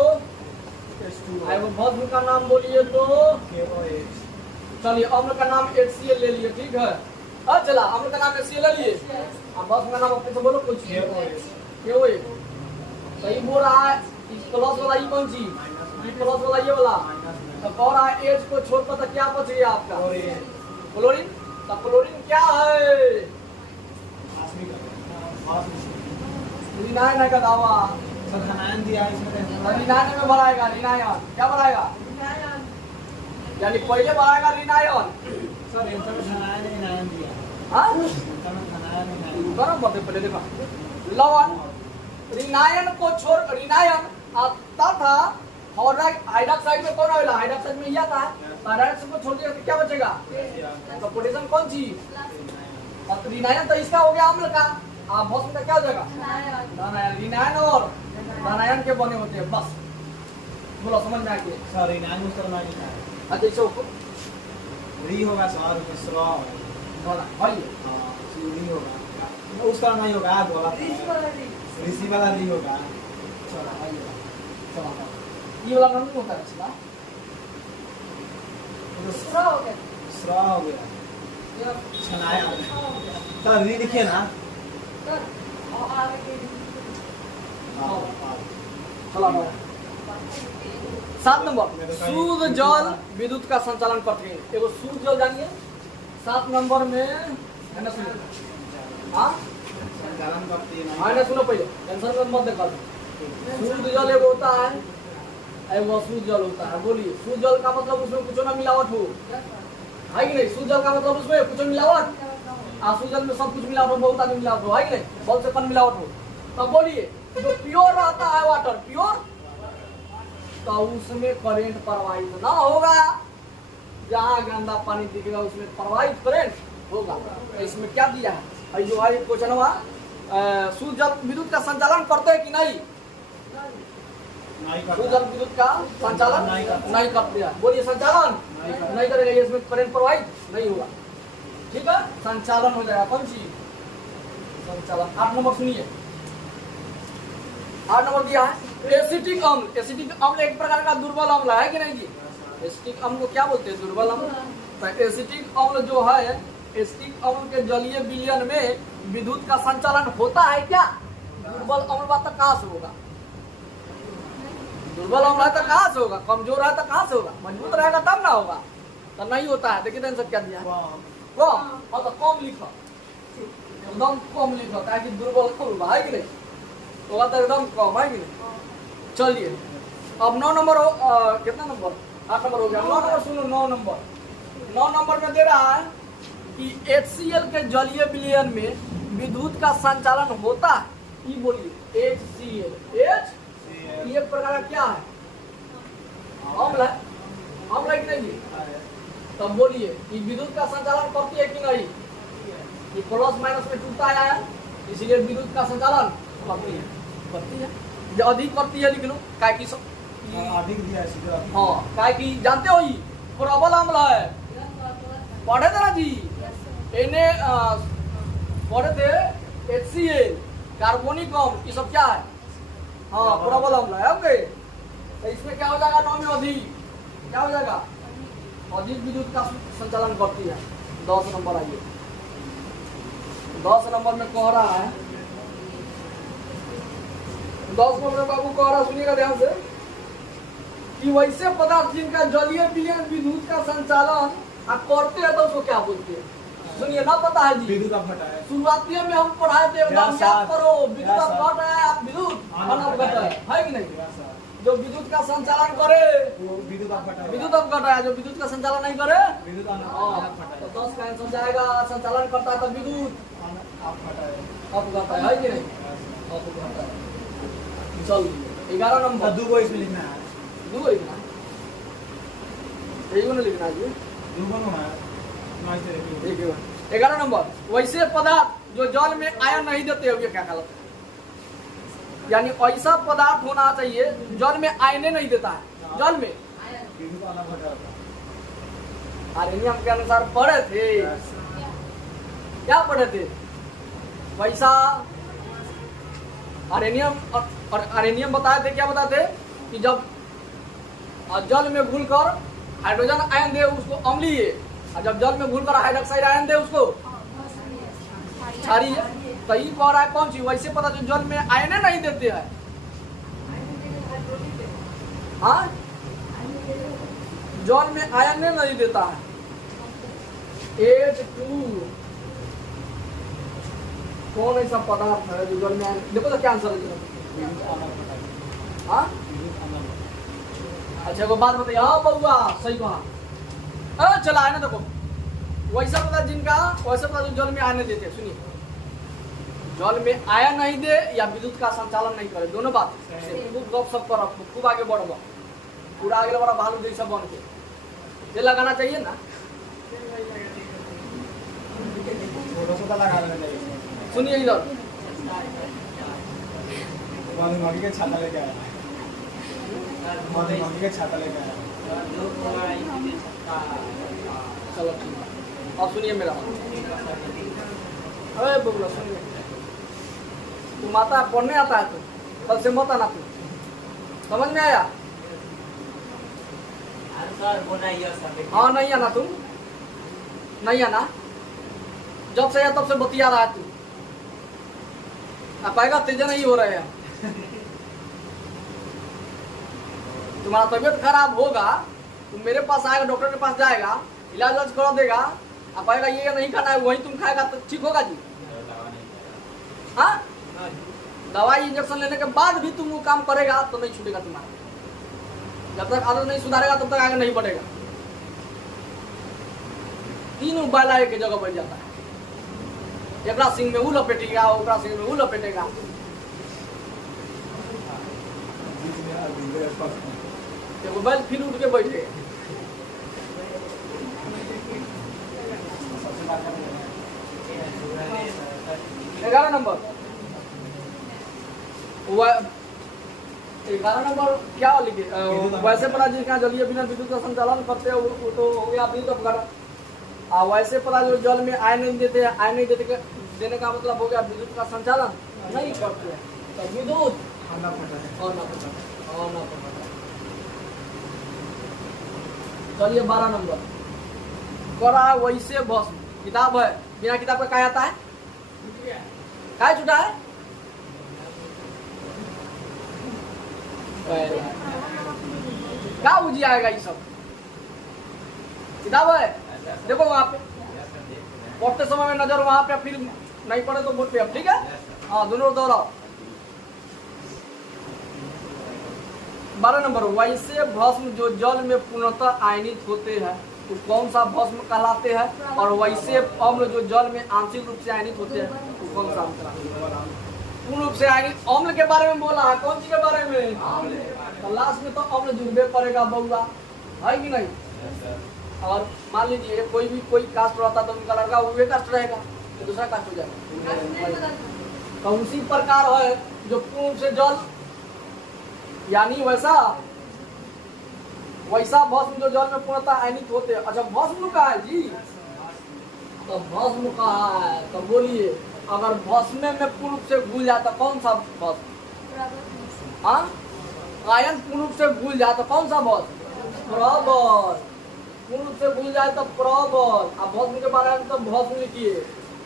H2O भस्म का नाम बोलिए तो। KOH। चलिए, अम्ल का नाम HCl ले लिए, ठीक है। चला, अम्ल का नाम HCl ले लिए। अब भस्म का नाम अपने से बोलो कुछ। KOH सही बोल रहा है। इस प्लस वाला ये कौन सी? ये प्लस वाला ये वाला। तो कह रहा है H को छोड़ कर तो क्या बच गया आपका? क्लोरीन। तो क्लोरीन क्या है? रिनायन का दावा। अनायन दिया है इसमें। रिनायन में भराएगा। रिनायन क्या भराएगा? यानी पहले भराएगा रिनायन। सर आंसर में अनायन एनायन दिया है। हाँ, आंसर में अनायन एनायन। गरम बातें पहले देखा। लवण रिनायन को छोड़ रिनायन तथा हाइड्रोक्साइड में कौन आएगा? हाइड्रोक्साइड में यह था। हाइड्रोक्साइड को छोड़ दिया तो क्या बचेगा? तो पोटेशियम कौन सी? और रिनायन तो इसका हो गया अम्ल का। आप भस्म का क्या हो जाएगा? नानायन। रिनायन और नानायन के बने होते हैं। बस बोलो, समझ में आ गया? सर एनायन उस तरह नहीं है। अच्छा, इसको री होगा सर स्रॉ। बोला भाई। हाँ री होगा। उस तरह नहीं होगा। आग वाला ऋषि वाला री होगा। चलो भाई, चलो ये वाला नाम नहीं होता है इसका। स्रॉ हो गया। छनाया। सर री लिखिए ना। चलो 7 नंबर। शुद्ध जल विद्युत का संचालन करते हैं। एगो शुद्ध जल जानिए। 7 नंबर में है ना, सुनो। हाँ, संचालन करती है। हाँ ना, सुनो पहले, टेंशन मत देखो। शुद्ध जल एगो होता है, एगो अशुद्ध जल होता है। बोलिए, शुद्ध जल का मतलब उसमें कुछ ना मिलावट हो, है कि नहीं? शुद्ध जल का मतलब उसमें कुछ मिलावट। अशुद्ध जल में सब कुछ मिलावट हो, बहुत आदमी मिलावट हो, है कि नहीं? बहुत से कम मिलावट हो। तब बोलिए, जो प्योर रहता है वाटर, प्योर, तो उसमें करंट प्रवाहित ना होगा। जहाँ गंदा पानी दिखेगा उसमें प्रवाहित करंट होगा। तो इसमें क्या दिया है? जो है क्वेश्चन हुआ, शुद्ध जल विद्युत का संचालन करते हैं कि नहीं? शुद्ध जल विद्युत का संचालन नहीं करते हैं। बोलिए, संचालन नहीं करेगा, इसमें करंट प्रवाहित नहीं होगा। ठीक है, संचालन हो जाएगा। कौन सी? संचालन। 8 नंबर सुनिए। 8 नंबर दिया है एसिटिक अम्ल। एसिटिक अम्ल एक प्रकार का दुर्बल अम्ल है कि नहीं जी? एसिटिक अम्ल को क्या बोलते हैं? दुर्बल अम्ल। तो एसिटिक अम्ल जो है, एसिटिक अम्ल के जलीय विलयन में विद्युत का संचालन होता है क्या? दुर्बल अम्ल बात तो कहाँ से होगा? दुर्बल अम्ल है तो कहाँ से होगा? कमजोर है तो कहाँ से होगा? मजबूत रहेगा तब ना होगा। तो नहीं होता है। देखिए आंसर क्या दिया है? कम। मतलब कम लिखो, एकदम कम लिखो, ताकि दुर्बल अम्ल है कि नहीं? तो तो एकदम कम है कि नहीं? चलिए अब 9 नंबर हो, कितना नंबर? 8 नंबर हो गया। 9 नंबर सुनो, 9 नंबर। 9 नंबर में दे रहा है कि HCl के जलीय विलयन में विद्युत का संचालन होता है। ये बोलिए HCl। H ये प्रकार का क्या है? अम्ल है। अम्ल है कि नहीं? तब बोलिए ये विद्युत का संचालन करती है कि नहीं? ये प्लस माइनस में टूटता है, इसलिए विद्युत का संचालन करती है। करती है, जो अधिक करती है लिख लो, काय की अधिक दिया है सीधे। हाँ, काय की जानते हो ये प्रबल अम्ल है। पढ़े थे ना जी? इन्हें पढ़े थे HCl, कार्बोनिक अम्ल, ये सब क्या है? हाँ, प्रबल अम्ल है। ओके, तो इसमें क्या हो जाएगा? 9 में अधिक क्या हो जाएगा? अधिक विद्युत का संचालन करती है। 10 नंबर आइए। 10 नंबर में कह रहा है, 10 नंबर में बाबू कह रहा, सुनिएगा ध्यान से, कि वैसे पदार्थ जिनका जलीय विलयन विद्युत का संचालन आप करते हैं तो उसको क्या बोलते हैं? सुनिए, ना पता है जी? विद्युत अपघट है। शुरुआती में हम पढ़ाए थे, एकदम याद करो। विद्युत अपघट है, आप विद्युत अनवगत है कि नहीं? जो विद्युत का संचालन करे वो विद्युत अपघट है। विद्युत अपघट है, जो विद्युत का संचालन नहीं करे विद्युत अपघट है। तो 10 का आंसर जाएगा, संचालन करता है तो विद्युत अपघट है। अपघट है कि नहीं? अपघट है। चल 11 नंबर। दो को इसमें लिखना है। दो लिखना है, एक नहीं लिखना है जी। दो को ना नॉइस देखिए। देखिए 11 नंबर, वैसे पदार्थ जो जल में आयन नहीं देते हुए क्या कहलाते हैं? यानी ऐसा पदार्थ होना चाहिए जल में आयने नहीं देता है। जल में विद्युत अपघट है। आर्यनियम के अनुसार पढ़े थे, क्या पढ़े थे? वैसा आर्यनियम और आर्यनियम बताए थे, क्या बताए थे? कि जब जल में घुलकर हाइड्रोजन आयन दे उसको अम्लीय, और जब जल में घुलकर हाइड्रोक्साइड आयन दे उसको क्षारीय। तो ये कह रहा है कौन सी? वैसे पता जो जल में आयने नहीं देते हैं। हाँ, जल में आयने नहीं देता है। H2 कौन ऐसा पदार्थ है जो जल में आयन? देखो तो क्या आंसर है? हाँ, अच्छा को बात बताइए। हाँ बउआ, सही कहा। चला आने देखो, वैसा पता जिनका वैसा पता जो जल में आने देते हैं। सुनिए, जल में आयन नहीं दे या विद्युत का संचालन नहीं करे, दोनों बात खूब गप सप कर, खूब आगे बढ़ो, पूरा आगे बड़ा भालू जैसा बन के ये लगाना चाहिए ना। सुनिए इधर, मधुमक्खी के छाता लेके आया। मधुमक्खी के छाता लेके आया। चलो ठीक है, अब सुनिए मेरा। अरे बबुला सुनिए, तू माता पढ़ने आता है, तू कल से मत आना, तू समझ में आया? हाँ नहीं आना, तुम नहीं आना। जब से तब से बतिया रहा है तू, आप आएगा तेज नहीं हो रहे हैं। तुम्हारा तबीयत खराब होगा, तुम मेरे पास आएगा, डॉक्टर के पास जाएगा, इलाज वाज करा देगा, आप आएगा ये नहीं खाना है, वही तुम खाएगा तो ठीक होगा जी। हाँ, दवाई इंजेक्शन लेने के बाद भी तुम वो काम करेगा तो नहीं छूटेगा तुम्हारा। जब तक आदत नहीं सुधारेगा तब तक आगे नहीं बढ़ेगा। तीनों बैला एक जगह बैठ जाता है, एक सिंह में वो लपेटेगा, ओकरा सिंह में वो लपेटेगा। एगो बैल फिर उठ के बैठे। ग्यारह नंबर, 11 नंबर क्या लिखे? वैसे पता जिनका जलीय बिना विद्युत का संचालन करते हैं वो तो हो गया विद्युत अपघट। वैसे पता जो जल में आयन नहीं देते, आयन नहीं देने का मतलब हो गया विद्युत का संचालन नहीं करते हैं। तो विद्युत खाना पड़ता है। और ना पता और ना पता। चलिए 12 नंबर करा वैसे भस्म किताब है, बिना किताब का क्या आता है? क्या छूटा है? क्या उजी आएगा ये सब? किताब है, देखो वहां पे पढ़ते समय में नजर वहां पे, फिर नहीं पढ़े तो बोर्ड पे अब, ठीक है? हाँ दोनों दोहराओ। 12 नंबर वैसे भस्म जो जल में पूर्णतः आयनित होते हैं तो कौन सा भस्म कहलाते हैं? और वैसे अम्ल जो जल में आंशिक रूप से आयनित होते हैं तो कौन सा अम्ल कहलाते हैं? पूर्ण रूप से आयनित अम्ल के बारे में बोला है, कौन सी के बारे में? तो लास्ट में तो अम्ल जुड़बे करेगा बउआ, है कि नहीं? और मान लीजिए कोई कास्ट रहता तो उनका लड़का वो कास्ट रहेगा, तो दूसरा कास्ट हो जाएगा। तो उसी प्रकार है जो पूर्ण रूप से जल यानी वैसा भस्म जो जल में पूर्णतः आयनित होते हैं। अच्छा भस्म का है जी, तो भस्म का है तो बोलिए, अगर भस्म में पूर्ण रूप से घुल जाए तो कौन सा भस्म? हाँ आयन पूर्ण रूप से घुल जाए तो कौन सा भस्म? प्रबल। पूर्ण रूप से घुल जाए तो प्रबल। अब भस्म के बारे में तो भस्म लिखिए।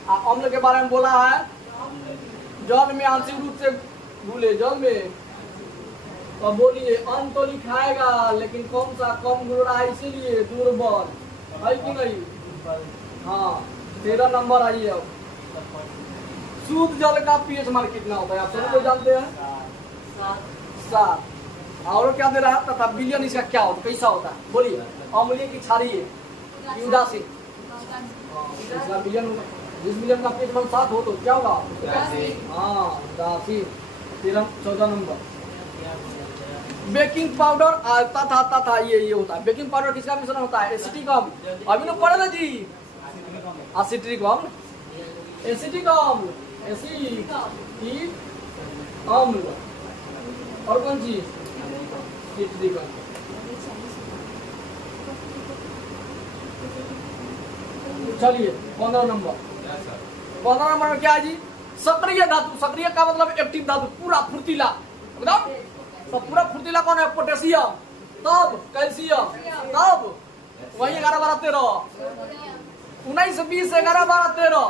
अम्ल के बारे में बोला है जल में आंशिक रूप से घुले, जल में। तो बोलिए अन्न तो लिखाएगा लेकिन कौन सा कम घुल रहा है, इसीलिए दुर्बल, है कि नहीं? हाँ 13 नंबर आइए। अब शुद्ध जल का पीएच मान कितना होता है आप सभी को जानते हैं? 7। और क्या दे रहा है तथा विलयन इसका क्या होता है, कैसा होता है? बोलिए अम्लीय की क्षारीय की उदासीन। इसका विलयन, जिस विलयन का पीएच मान 7 हो तो क्या होगा? हाँ उदासीन। 14 नंबर बेकिंग पाउडर था ये होता है। बेकिंग पाउडर किसका मिश्रण होता है? एसिटिक अम्ल। अभी लोग पढ़े ना जी, एसिटिक अम्ल, एसिटिक अम्ल, एसिटिक अम्ल। और कौन चीज? एसिटिक अम्ल। चलिए 15 नंबर। 15 नंबर में क्या है जी? सक्रिय धातु। सक्रिय का मतलब एक्टिव धातु, पूरा फुर्तीला एकदम। तो पूरा फुर्तीला कौन है? पोटेशियम, तब कैल्शियम, तब वही 11 12 13 19 20 11 12 13,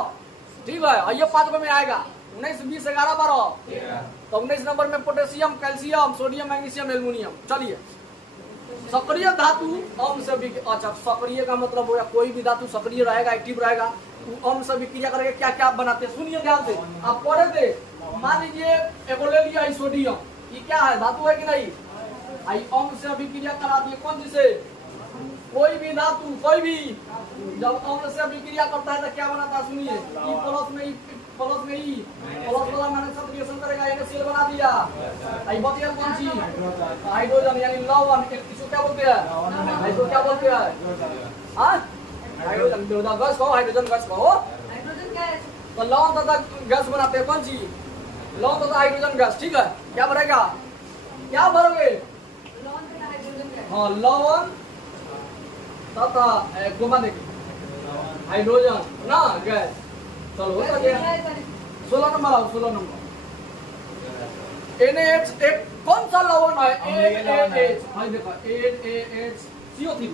ठीक है? ये 5 में आएगा 19 20 11 12। तो 19 नंबर में potassium, calcium, sodium, magnesium, aluminium. चलिए सक्रिय धातु अम्ल से भी, अच्छा सक्रिय का मतलब हो कोई भी धातु सक्रिय रहेगा, एक्टिव रहेगा, अम्ल से विक्रिया करके क्या क्या बनाते हैं? सुनिए ध्यान से, आप पढ़े थे। मान लीजिए एगो ले लिया सोडियम, ये क्या है? धातु है कि नहीं? आई अम्ल से अभिक्रिया करा दिए, कौन सी से? कोई भी धातु, कोई भी जब अम्ल से अभिक्रिया करता है तो क्या बनाता है? सुनिए, ई प्लस में प्लस वाला मैंने सब्स्टिट्यूशन करेगा, NaCl बना दिया। आई बतिया कौन सी? हाइड्रोजन यानी लवण। इसको क्या बोलते हैं? इसको क्या बोलते हैं? हाँ हाइड्रोजन गैस कहो, हाइड्रोजन गैस कहो। हाइड्रोजन क्या है? तो लवण तथा गैस बनाते हैं, कौन सी? लवण तथा हाइड्रोजन गैस, ठीक है? क्या भरेगा? क्या भरोगे? लवण तथा हाइड्रोजन क्या है? हाँ लवण तथा गोमा देखिए हाइड्रोजन ना गैस। चलो हो गया 16 नंबर आओ। 16 नंबर NaH एक कौन सा लवण है? NaH। भाई देखो NaH CO3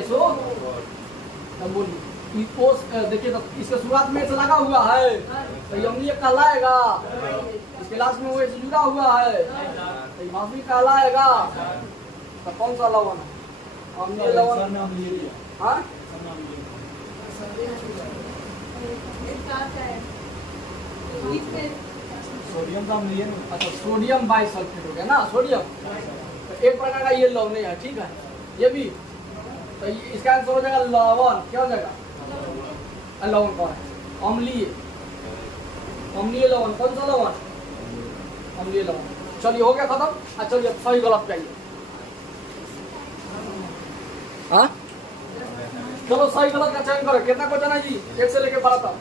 SO। तब बोलिए देखिए तो इसके शुरुआत में लगा हुआ है तो अम्लीय कहलाएगा, इसके लास्ट में वो जुड़ा हुआ है तो माफी कहलाएगा। तो कौन सा लवण है? अम्लीय लवण। हाँ इसका क्या है? इसमें सोडियम का अम्लीय नहीं। अच्छा सोडियम बाइसल्फेट हो गया ना, सोडियम तो एक प्रकार का ये लवण है, ठीक है? ये भी तो इसका आंसर हो जाएगा लवण। क्या हो जाएगा? लवण कौन है? अम्लीय। अम्लीय लवण कौन सा लवण? अम्लीय लवण। चलिए हो गया खत्म। अच्छा चलिए सही गलत चाहिए। हाँ चलो सही गलत का चयन करो। कितना क्वेश्चन है जी? 1 से लेके 12 तक।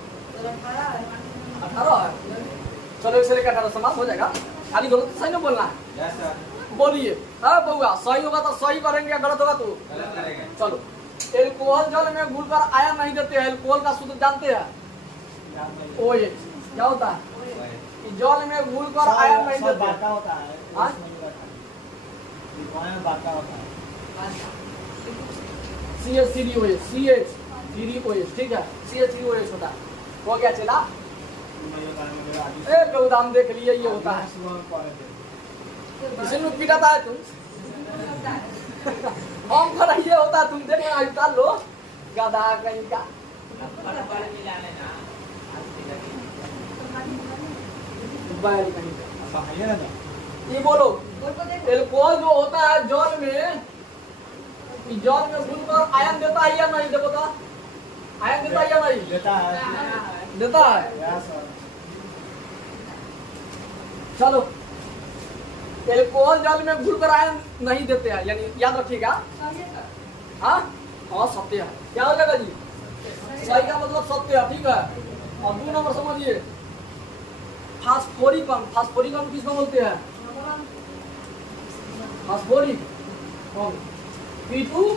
18 है। चलो 1 से लेकर 18 समाप्त हो जाएगा। खाली गलत सही नहीं बोलना है। बोलिए हाँ बउआ, सही होगा तो सही करेंगे, गलत होगा तो चलो। एल्कोहल जल में घुलकर आयन नहीं देते हैं। एल्कोहल का सूत्र जानते हैं? OH। क्या होता है? कि जल में घुलकर आयन नहीं देते बाका होता है हाँ? में बाका होता है CH3OH ठीक है CH3OH होता है वो क्या चला ए गौदाम देख लिए ये होता है किसी ने पीटा था तुम हम पर ये होता है तुम देखना उतार लो गधा कहीं का बैल कहीं का ये बोलो एल्कोहल जो होता है जल में घुलकर आयन देता है या नहीं देखो तो आयन देता है या नहीं देता है चलो एल्कोहल जल में घुलकर आयन नहीं देते हैं यानी याद रखिएगा हाँ हाँ सत्य है क्या हो जाएगा जी सही का मतलब सत्य है ठीक है और 2 नंबर समझिए फास्फोरिक अम्ल किसको बोलते हैं फास्फोरिक P2H5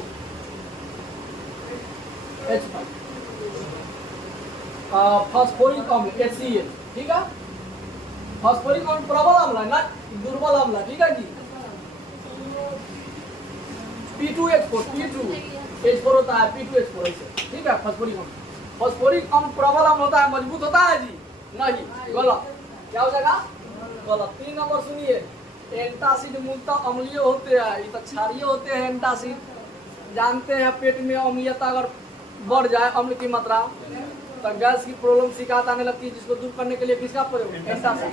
फास्फोरिक अम्ल HCl ठीक है फास्फोरिक अम्ल प्रबल अम्ल है ना दुर्बल अम्ल है ठीक है जी P2H4 होता है P2H4 ऐसे ठीक है फास्फोरिक अम्ल प्रबल अम्ल होता है मजबूत होता है जी नहीं गलत क्या हो जाएगा गलत 3 नंबर सुनिए एंटासिड मूलतः अम्लीय होते हैं ये तो क्षारीय होते हैं एंटासिड जानते हैं पेट में अम्लीयता अगर बढ़ जाए अम्ल की मात्रा तो गैस की प्रॉब्लम शिकायत आने लगती है जिसको दूर करने के लिए किसका प्रयोग एंटासिड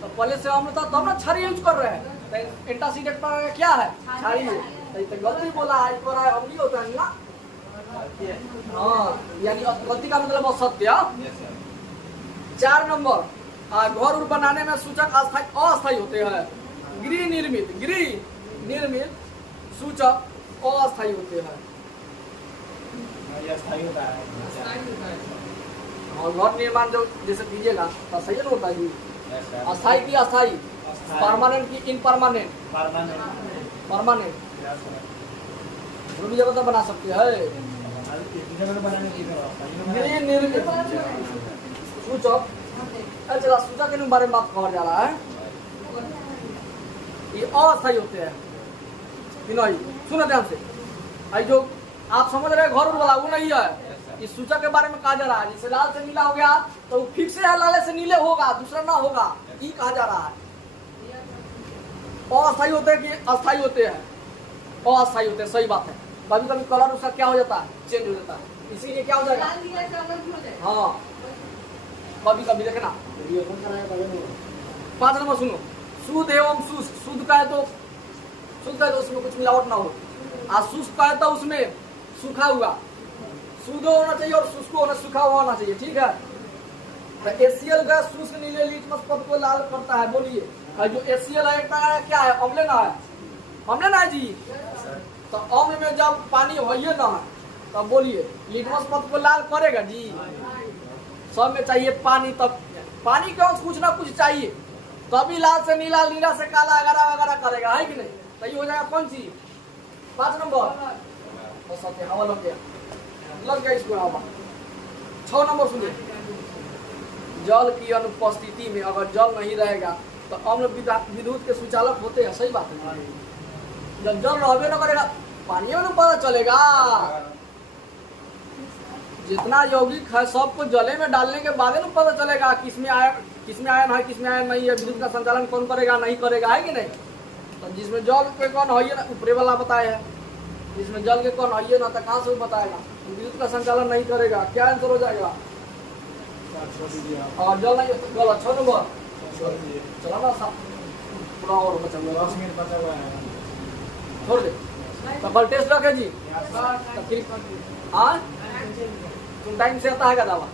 तो पहले से अम्ल था तो हम ना क्षारीय यूज कर रहे हैं तो एंटासिड एक प्रकार का क्या है क्षारीय तो गलती बोला है पर अम्लीय होता है ना हाँ यानी गलती का मतलब असत्य 4 नंबर घर उर बनाने में सूचक अस्थायी होते हैं गृह निर्मित सूचक अस्थायी होते हैं और घर निर्माण जो जैसे कीजिएगा तो सही नहीं होता जी अस्थायी की अस्थायी परमानेंट की इनपरमानेंट परमानेंट जो भी जगह तो बना सकते हैं गृह निर्मित सूचक चला सूचक के बारे में बात कहा जा रहा है ये अस्थायी होते हैं कि नहीं सुनो ध्यान से आई जो आप समझ रहे हैं घर वाला वो नहीं है इस सूचक के बारे में कहा जा रहा है जैसे लाल से नीला हो गया तो फिक्स है लाल से नीले होगा दूसरा ना होगा ये कहा जा रहा है अस्थायी होते हैं कि अस्थायी होते हैं अस्थायी होते हैं सही बात है कभी कभी कलर उसका क्या हो जाता है चेंज हो जाता है इसीलिए क्या हो जाएगा हाँ कभी कभी देखना 5 नंबर सुनो शुद्ध एवं शुष्क शुद्ध का है तो उसमें कुछ मिलावट ना हो और शुष्क का है तो उसमें सूखा हुआ शुद्ध होना चाहिए और शुष्क होना सूखा होना चाहिए ठीक है तो HCl गैस शुष्क नीले लिटमस पद को लाल करता है बोलिए जो HCl है क्या है अम्ल ना है अम्ल ना है जी तो अम्ल में जब पानी होइए ना है तब बोलिए लिटमस पद को लाल करेगा जी सब में चाहिए पानी तब पानी का कुछ ना कुछ चाहिए तभी लाल से नीला नीला से काला वगैरह करेगा है कि नहीं तो ये हो जाएगा कौन सी 5 नंबर तो सत्य हवा लग गया इसको हवा 6 नंबर सुनिए जल की अनुपस्थिति में अगर जल नहीं रहेगा तो अम्ल विद्युत के सुचालक होते हैं सही बात है जब जल रहबे न करेगा पानी में पता चलेगा जितना यौगिक है सबको जले में डालने के बाद में पता चलेगा किसमें आयन है किसमें आयन नहीं है विद्युत का संचालन कौन करेगा नहीं करेगा है कि नहीं तो जिसमें जल के कौन है ना ऊपरे वाला बताया है जिसमें जल के कौन है ना तो कहाँ से बताएगा विद्युत का संचालन नहीं करेगा क्या आंसर हो जाएगा और जल नहीं गलत 6 नंबर चला ना पूरा और बचा छोड़ दे तो कल टेस्ट रखे जी हाँ तुम टाइम से आता है क्या दवा